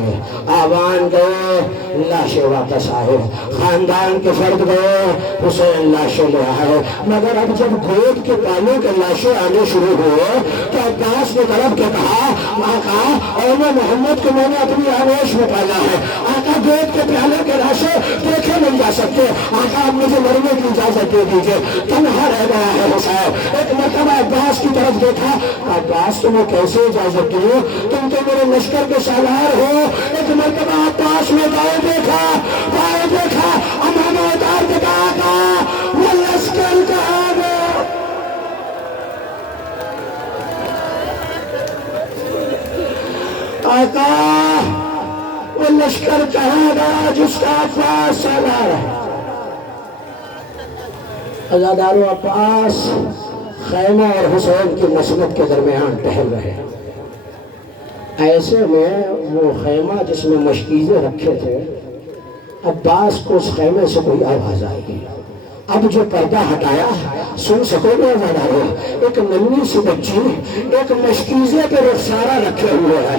آوان گئے لاشیں واپس آئے، خاندان کے فرد گئے، حسین لاشیں لے آئے۔ مگر اب جب گود کے پالوں کے لاشیں آنے شروع ہوئے تو عباس نے طلب کے کہا آقا اے محمد کو میں نے اپنی آغوش میں پالا ہے، آقا گود کے پیالے کے لاشیں دیکھے نہیں جا سکتے، آقا اب مجھے مرنے کی اجازت دے دیجئے، تنہا رہ گیا ہے حسین۔ ایک مرتبہ عباس کی طرف دیکھا، عباس تمہیں کیسے اجازت دوں، تم تو میرے لشکر کے سالار ہو۔ ایک مرتبہ عباس نے بائیں دیکھا، امامہ اتار کے کہا آقا وہ لشکر کہاں گیا؟ آقا وہ لشکر کہاں گیا جس کا عباس سالار ہے؟ عزادارو عباس خیمہ اور حسین کی مسند کے درمیان ٹہل رہے ہیں۔ ایسے میں وہ خیمہ جس میں مشکیزیں رکھے تھے، عباس کو اس خیمے سے کوئی آواز آئی۔ اب جو پردہ ہٹایا سن سکو گے عزادارو، ایک ننھی سی بچی ایک مشکیزے پہ رخسارہ رکھے ہوئے ہے،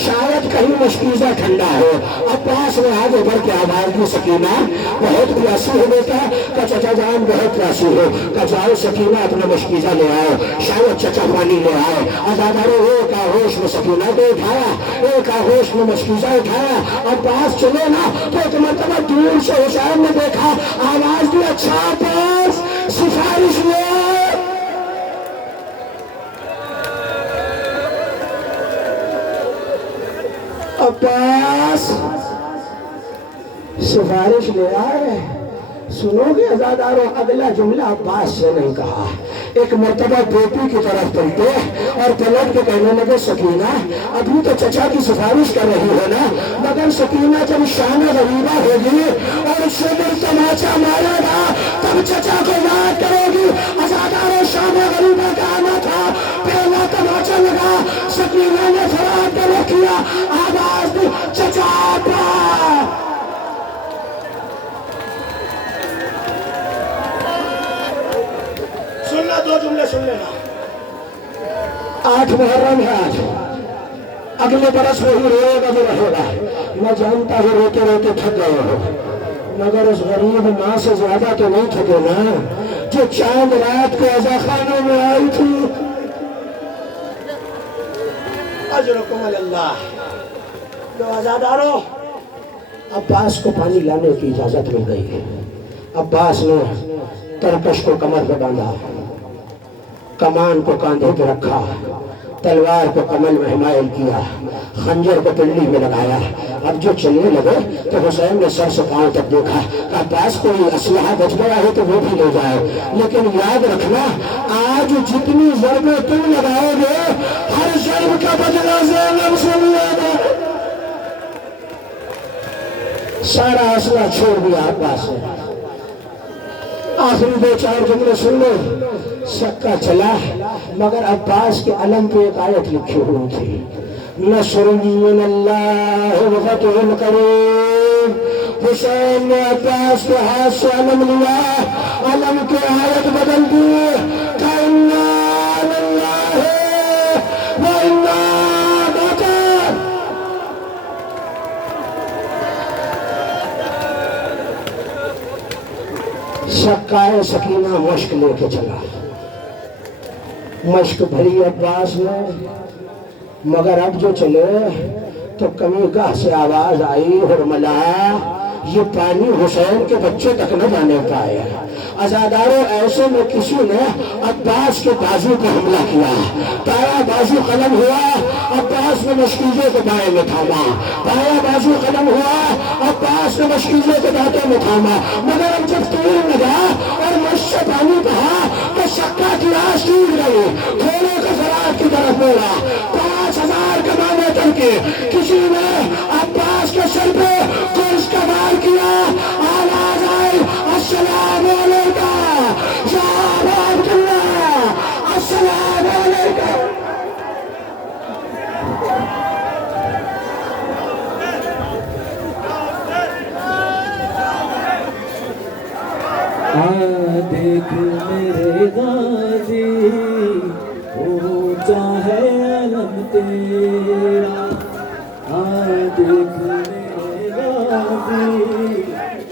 شاید کہیں مشکیزہ ٹھنڈا ہے۔ عباس نے آگے بڑھ کے آواز دی سکینہ بہت پیاسی ہو بیٹا، کہ چچا جان بہت پیاسی ہو، کہ جاؤ سکینہ اپنا مشکیزہ لے آؤ، شاید چچا پانی لے آئے۔ عزادارو ایک آغوش میں سکینہ کو اٹھایا، ایک آغوش میں مشکیزہ اٹھایا، عباس چلے نا تو ایک مرتبہ دور سے حسین نے دیکھا، آواز دی اچھا عباس سفارش لے آئے۔ عباس سفارش لے آئے۔ سنو گے عزادارو، اگلا جملہ عباس سے نہیں کہا۔ ایک مرتبہ بیٹی کی طرف پلٹے اور پلٹ کے کہنے لگے سکینہ ابھی تو چچا کی سفارش کر رہی ہے نا، مگر سکینہ جب شانہ غریبہ ہوگی اور شبر تماچا مارے گا تب چچا کو یاد کرے گی۔ عزادارو شانہ غریبہ کا آنا تھا، پہلا تماچا لگا، سکینہ نے فرار کے رکھ کیا، آواز دی چچا عباس۔ سننا دو جملے سن لینا۔ 8 محرم ہے آج، اگلے برس وہی روئے گا جو رہے گا۔ میں جانتا ہوں روتے روتے تھک گئے ہو، مگر اس غریب ماں سے زیادہ تو نہیں تھکے نا جو چاند رات کو عزا خانوں میں آئی تھی۔ اجرکم اللہ۔ لو عزادارو، عباس کو پانی لانے کی اجازت مل گئی۔ عباس نے ترکش کو کمر پہ باندھا، کمان کو کاندھے پہ رکھا، تلوار کو کمل میں حمائل کیا، خنجر کو پنڈلی میں لگایا۔ اب جو چلنے لگے تو حسین نے سر سے پاؤں تک دیکھا کہ عباس کوئی اسلحہ بچ گیا ہے تو وہ بھی لے جائے، لیکن یاد رکھنا آج جتنی ضربیں تم لگاؤ گے ہر ضرب کا بدلہ زینب سے ملے گا۔ سارا اسلحہ چھوڑ دیا عباس نے۔ آخری 2-4 جملے سن لو۔ سکہ چلا، مگر عباس کے علم پہ ایک آیت لکھی ہوئی تھی، نصر من اللہ وفتح قریب۔ حسین نے عباس کے ہاتھ سے علم لیا، علم کی آیت بدل دی، اِنَّا لِلَّهِ وَإِنَّا إِلَيْهِ۔ سکہ سکینہ مشک لے کے چلا، مشک بھری عباس نے، مگر اب جو چلے تو کمی گاہ سے آواز آئی، حرملا یہ پانی حسین کے بچے تک نہ جانے پائے۔ عزادارو، ایسے میں کسی نے عباس کے بازو کو حملہ کیا، دایاں بازو قلم ہوا، عباس نے مشکیزے کو بائیں میں تھاما، دایاں بازو قلم ہوا، عباس نے مشکیزے کو دانتوں میں تھاما، مگر اب جب تیر لگا اور مشک سے پانی بہا تو سکہ کی آس ٹوٹ گئی، گھوڑے کو فرات کی طرف موڑا، 5000 کمانے کر کے کسی نے عباس کے سر پہ قرص کا وار کیا، آواز آئی السلام علیکہ یا ابا عبداللہ، السلام علیکہ۔ دیکھ میرے غازی اونچا ہے علم تیرا،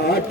8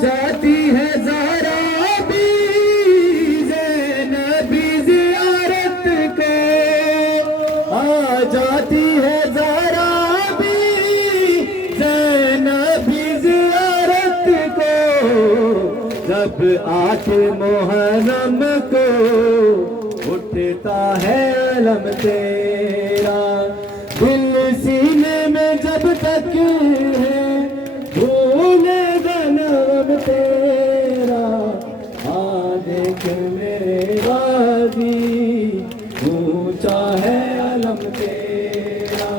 جاتی ہے زہرا بھی زینبی زیارت کو، آ جاتی ہے زہرا بھی زینبی زیارت کو، جب 8 محرم کو اٹھتا ہے علم تیرا، دل سینے میں جب تک ہے بھولے گا نام تیرا، دیکھ میرے غازی اونچا ہے علم تیرا،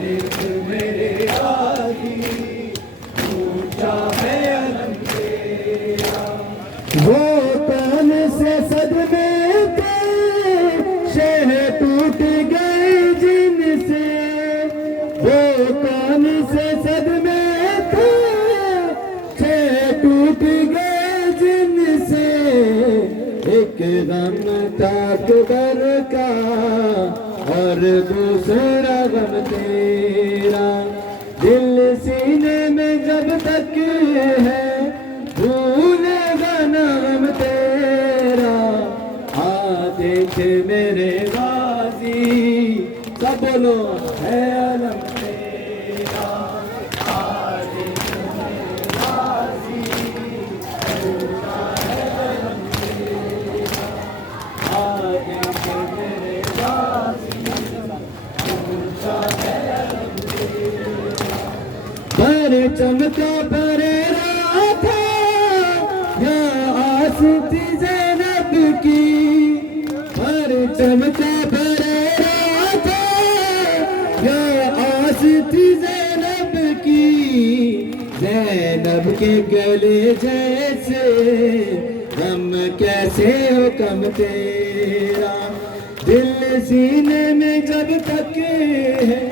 دیکھ میرے غازی اونچا ہے علم تیرا، وہ کون سے صدمے تھے شہ ٹوٹ گئے جن سے، وہ کون سے صدمے تھے شہ ٹوٹ گئے جن سے، ایک غم تھا اکبر کا اور دوسرا غم تیرا، دل سینے میں جب تک ہے بھولے گا نام تیرا، دیکھ میرے غازی سب بولو ہے علم تیرا، دیکھ میرے غازی اونچا ہے علم تیرا، دیکھ میرے غازی اونچا ہے علم تیرا، پرچم کا پھریرا تھا یا آس تھی زینب کی، پرچم کا پھریرا تھا یا آس تھی زینب کی، زینب کے گلے جیسے غم کیسے ہو کم تیرا، دل سینے میں جب تک ہے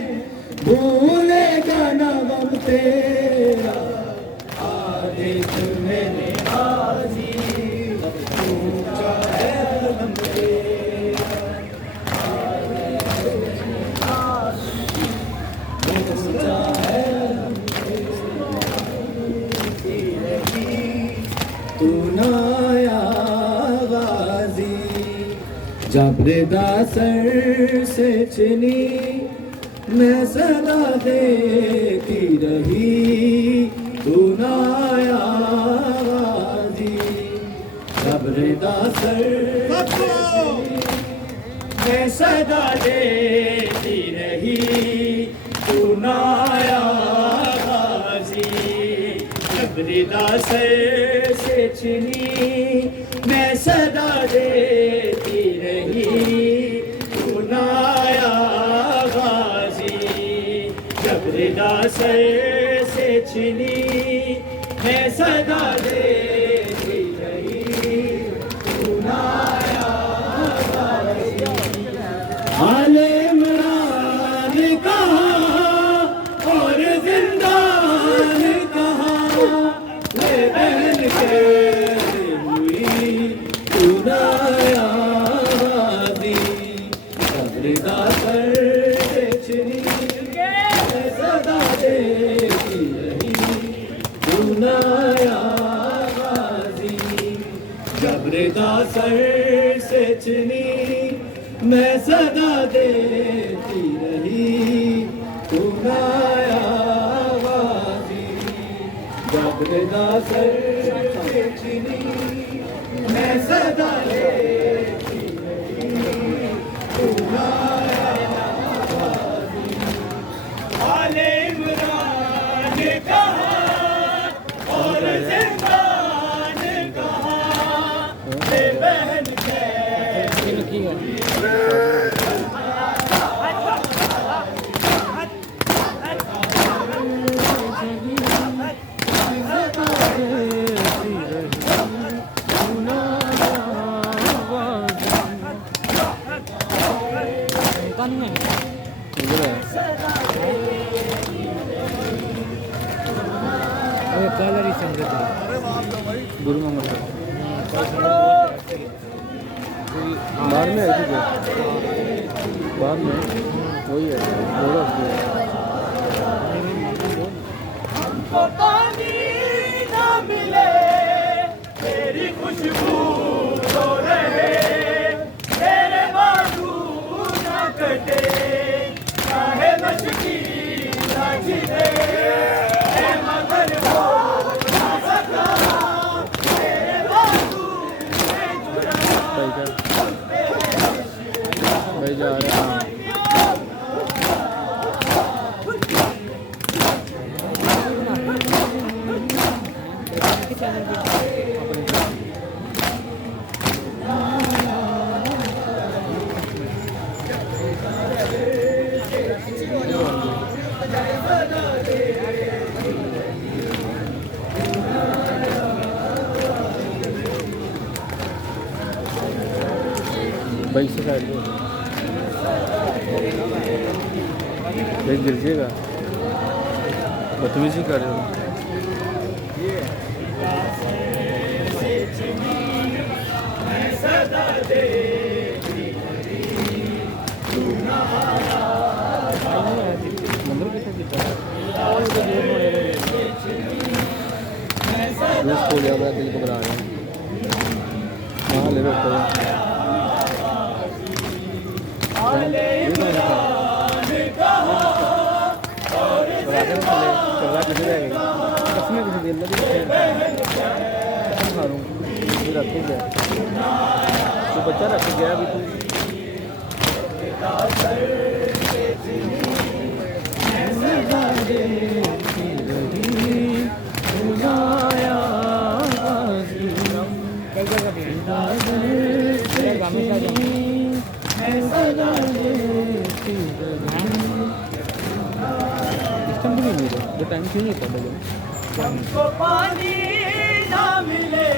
بھولے گا نہ غم تیرا، دیکھ میرے غازی اونچا ہے علم تیرا، اونچا ہے علم تیرا، تو نہ آیا غازی جب ردا سر سے چنی، میں صدا دیتی رہی تو نہ آیا غازی، جب ردا سر میں صدا دیتی رہی تو نہ آیا غازی، جب ردا سر سے چنی میں صدا دیتی رہی تو نہ آیا غازی، جب ردا سر سے چنی میں صدا دیتی رہی تو نہ آیا غازی، حال عمران کہاں اور زندان کہاں، یہ بہن کیسے ہوئی تو نہ آیا غازی، جب ردا سر سے چنی میں صدا دیتی رہی تو نہ آیا غازی، جب ردا سر سے چنی میں صدا دیتی رہی تو نہ آیا غازی، جب ردا سر سے چنی میں صدا دیتی رہی تو نہ آیا غازی، حال عمران کہاں اور زندان کہاں، یہ بہن کیسے ہوئی بعد میں ایسی بعد میں وہی ہے پانی نہ جا رہا ہے بھائی سے سائڈ ایک گرجیے گا بدتمیزی کر رہے ہو دوست ہو گیا دل کو بنا رہے ہیں ہاں لے بیٹھو تو بچہ رکھ گیا ابھی ٹائم کیوں نہیں ہوتا ہم کو پانی نہ ملے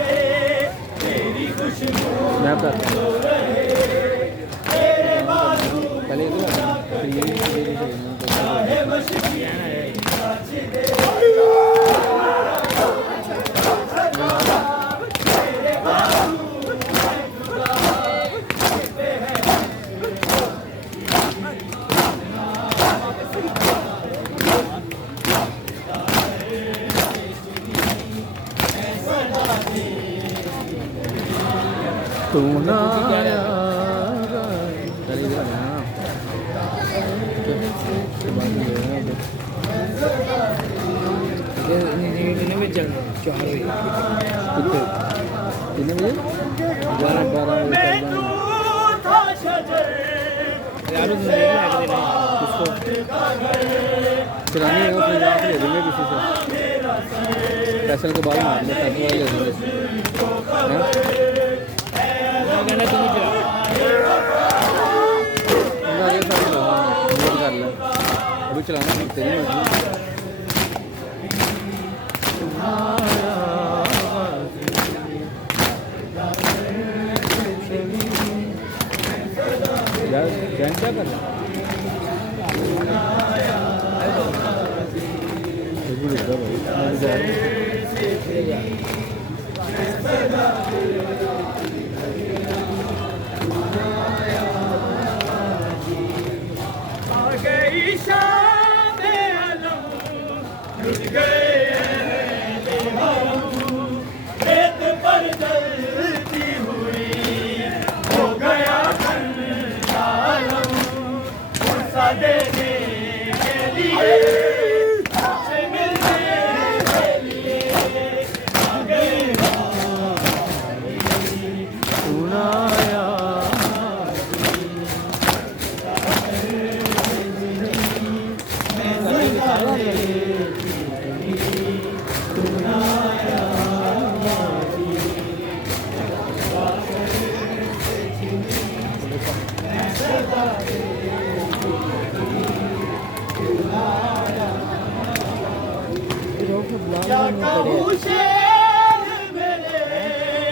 تیری خوشبو میں بتاتا ہوں تیرے بازو پہلے چاہے مشکل سجدے تیرے بازو تو نہ چلانی ہے لے دیں گے کسی سے فیصل کے بعد مارنے فیصل والے لے دیں گے ابھی چلانا تیری مرضی یار جین کیا کرنا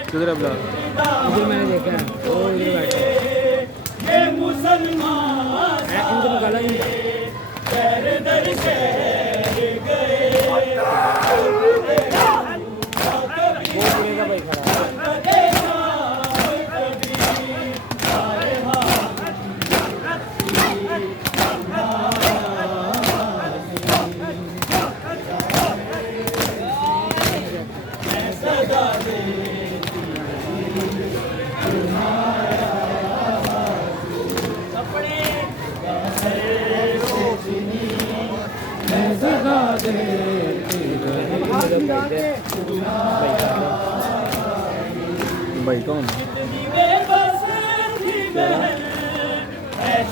کدھر ابلا ادھر میں نے دیکھا ہے وہ ادھر بیٹھے ان کو نکالا ہی بھائی کھڑا بھائی کون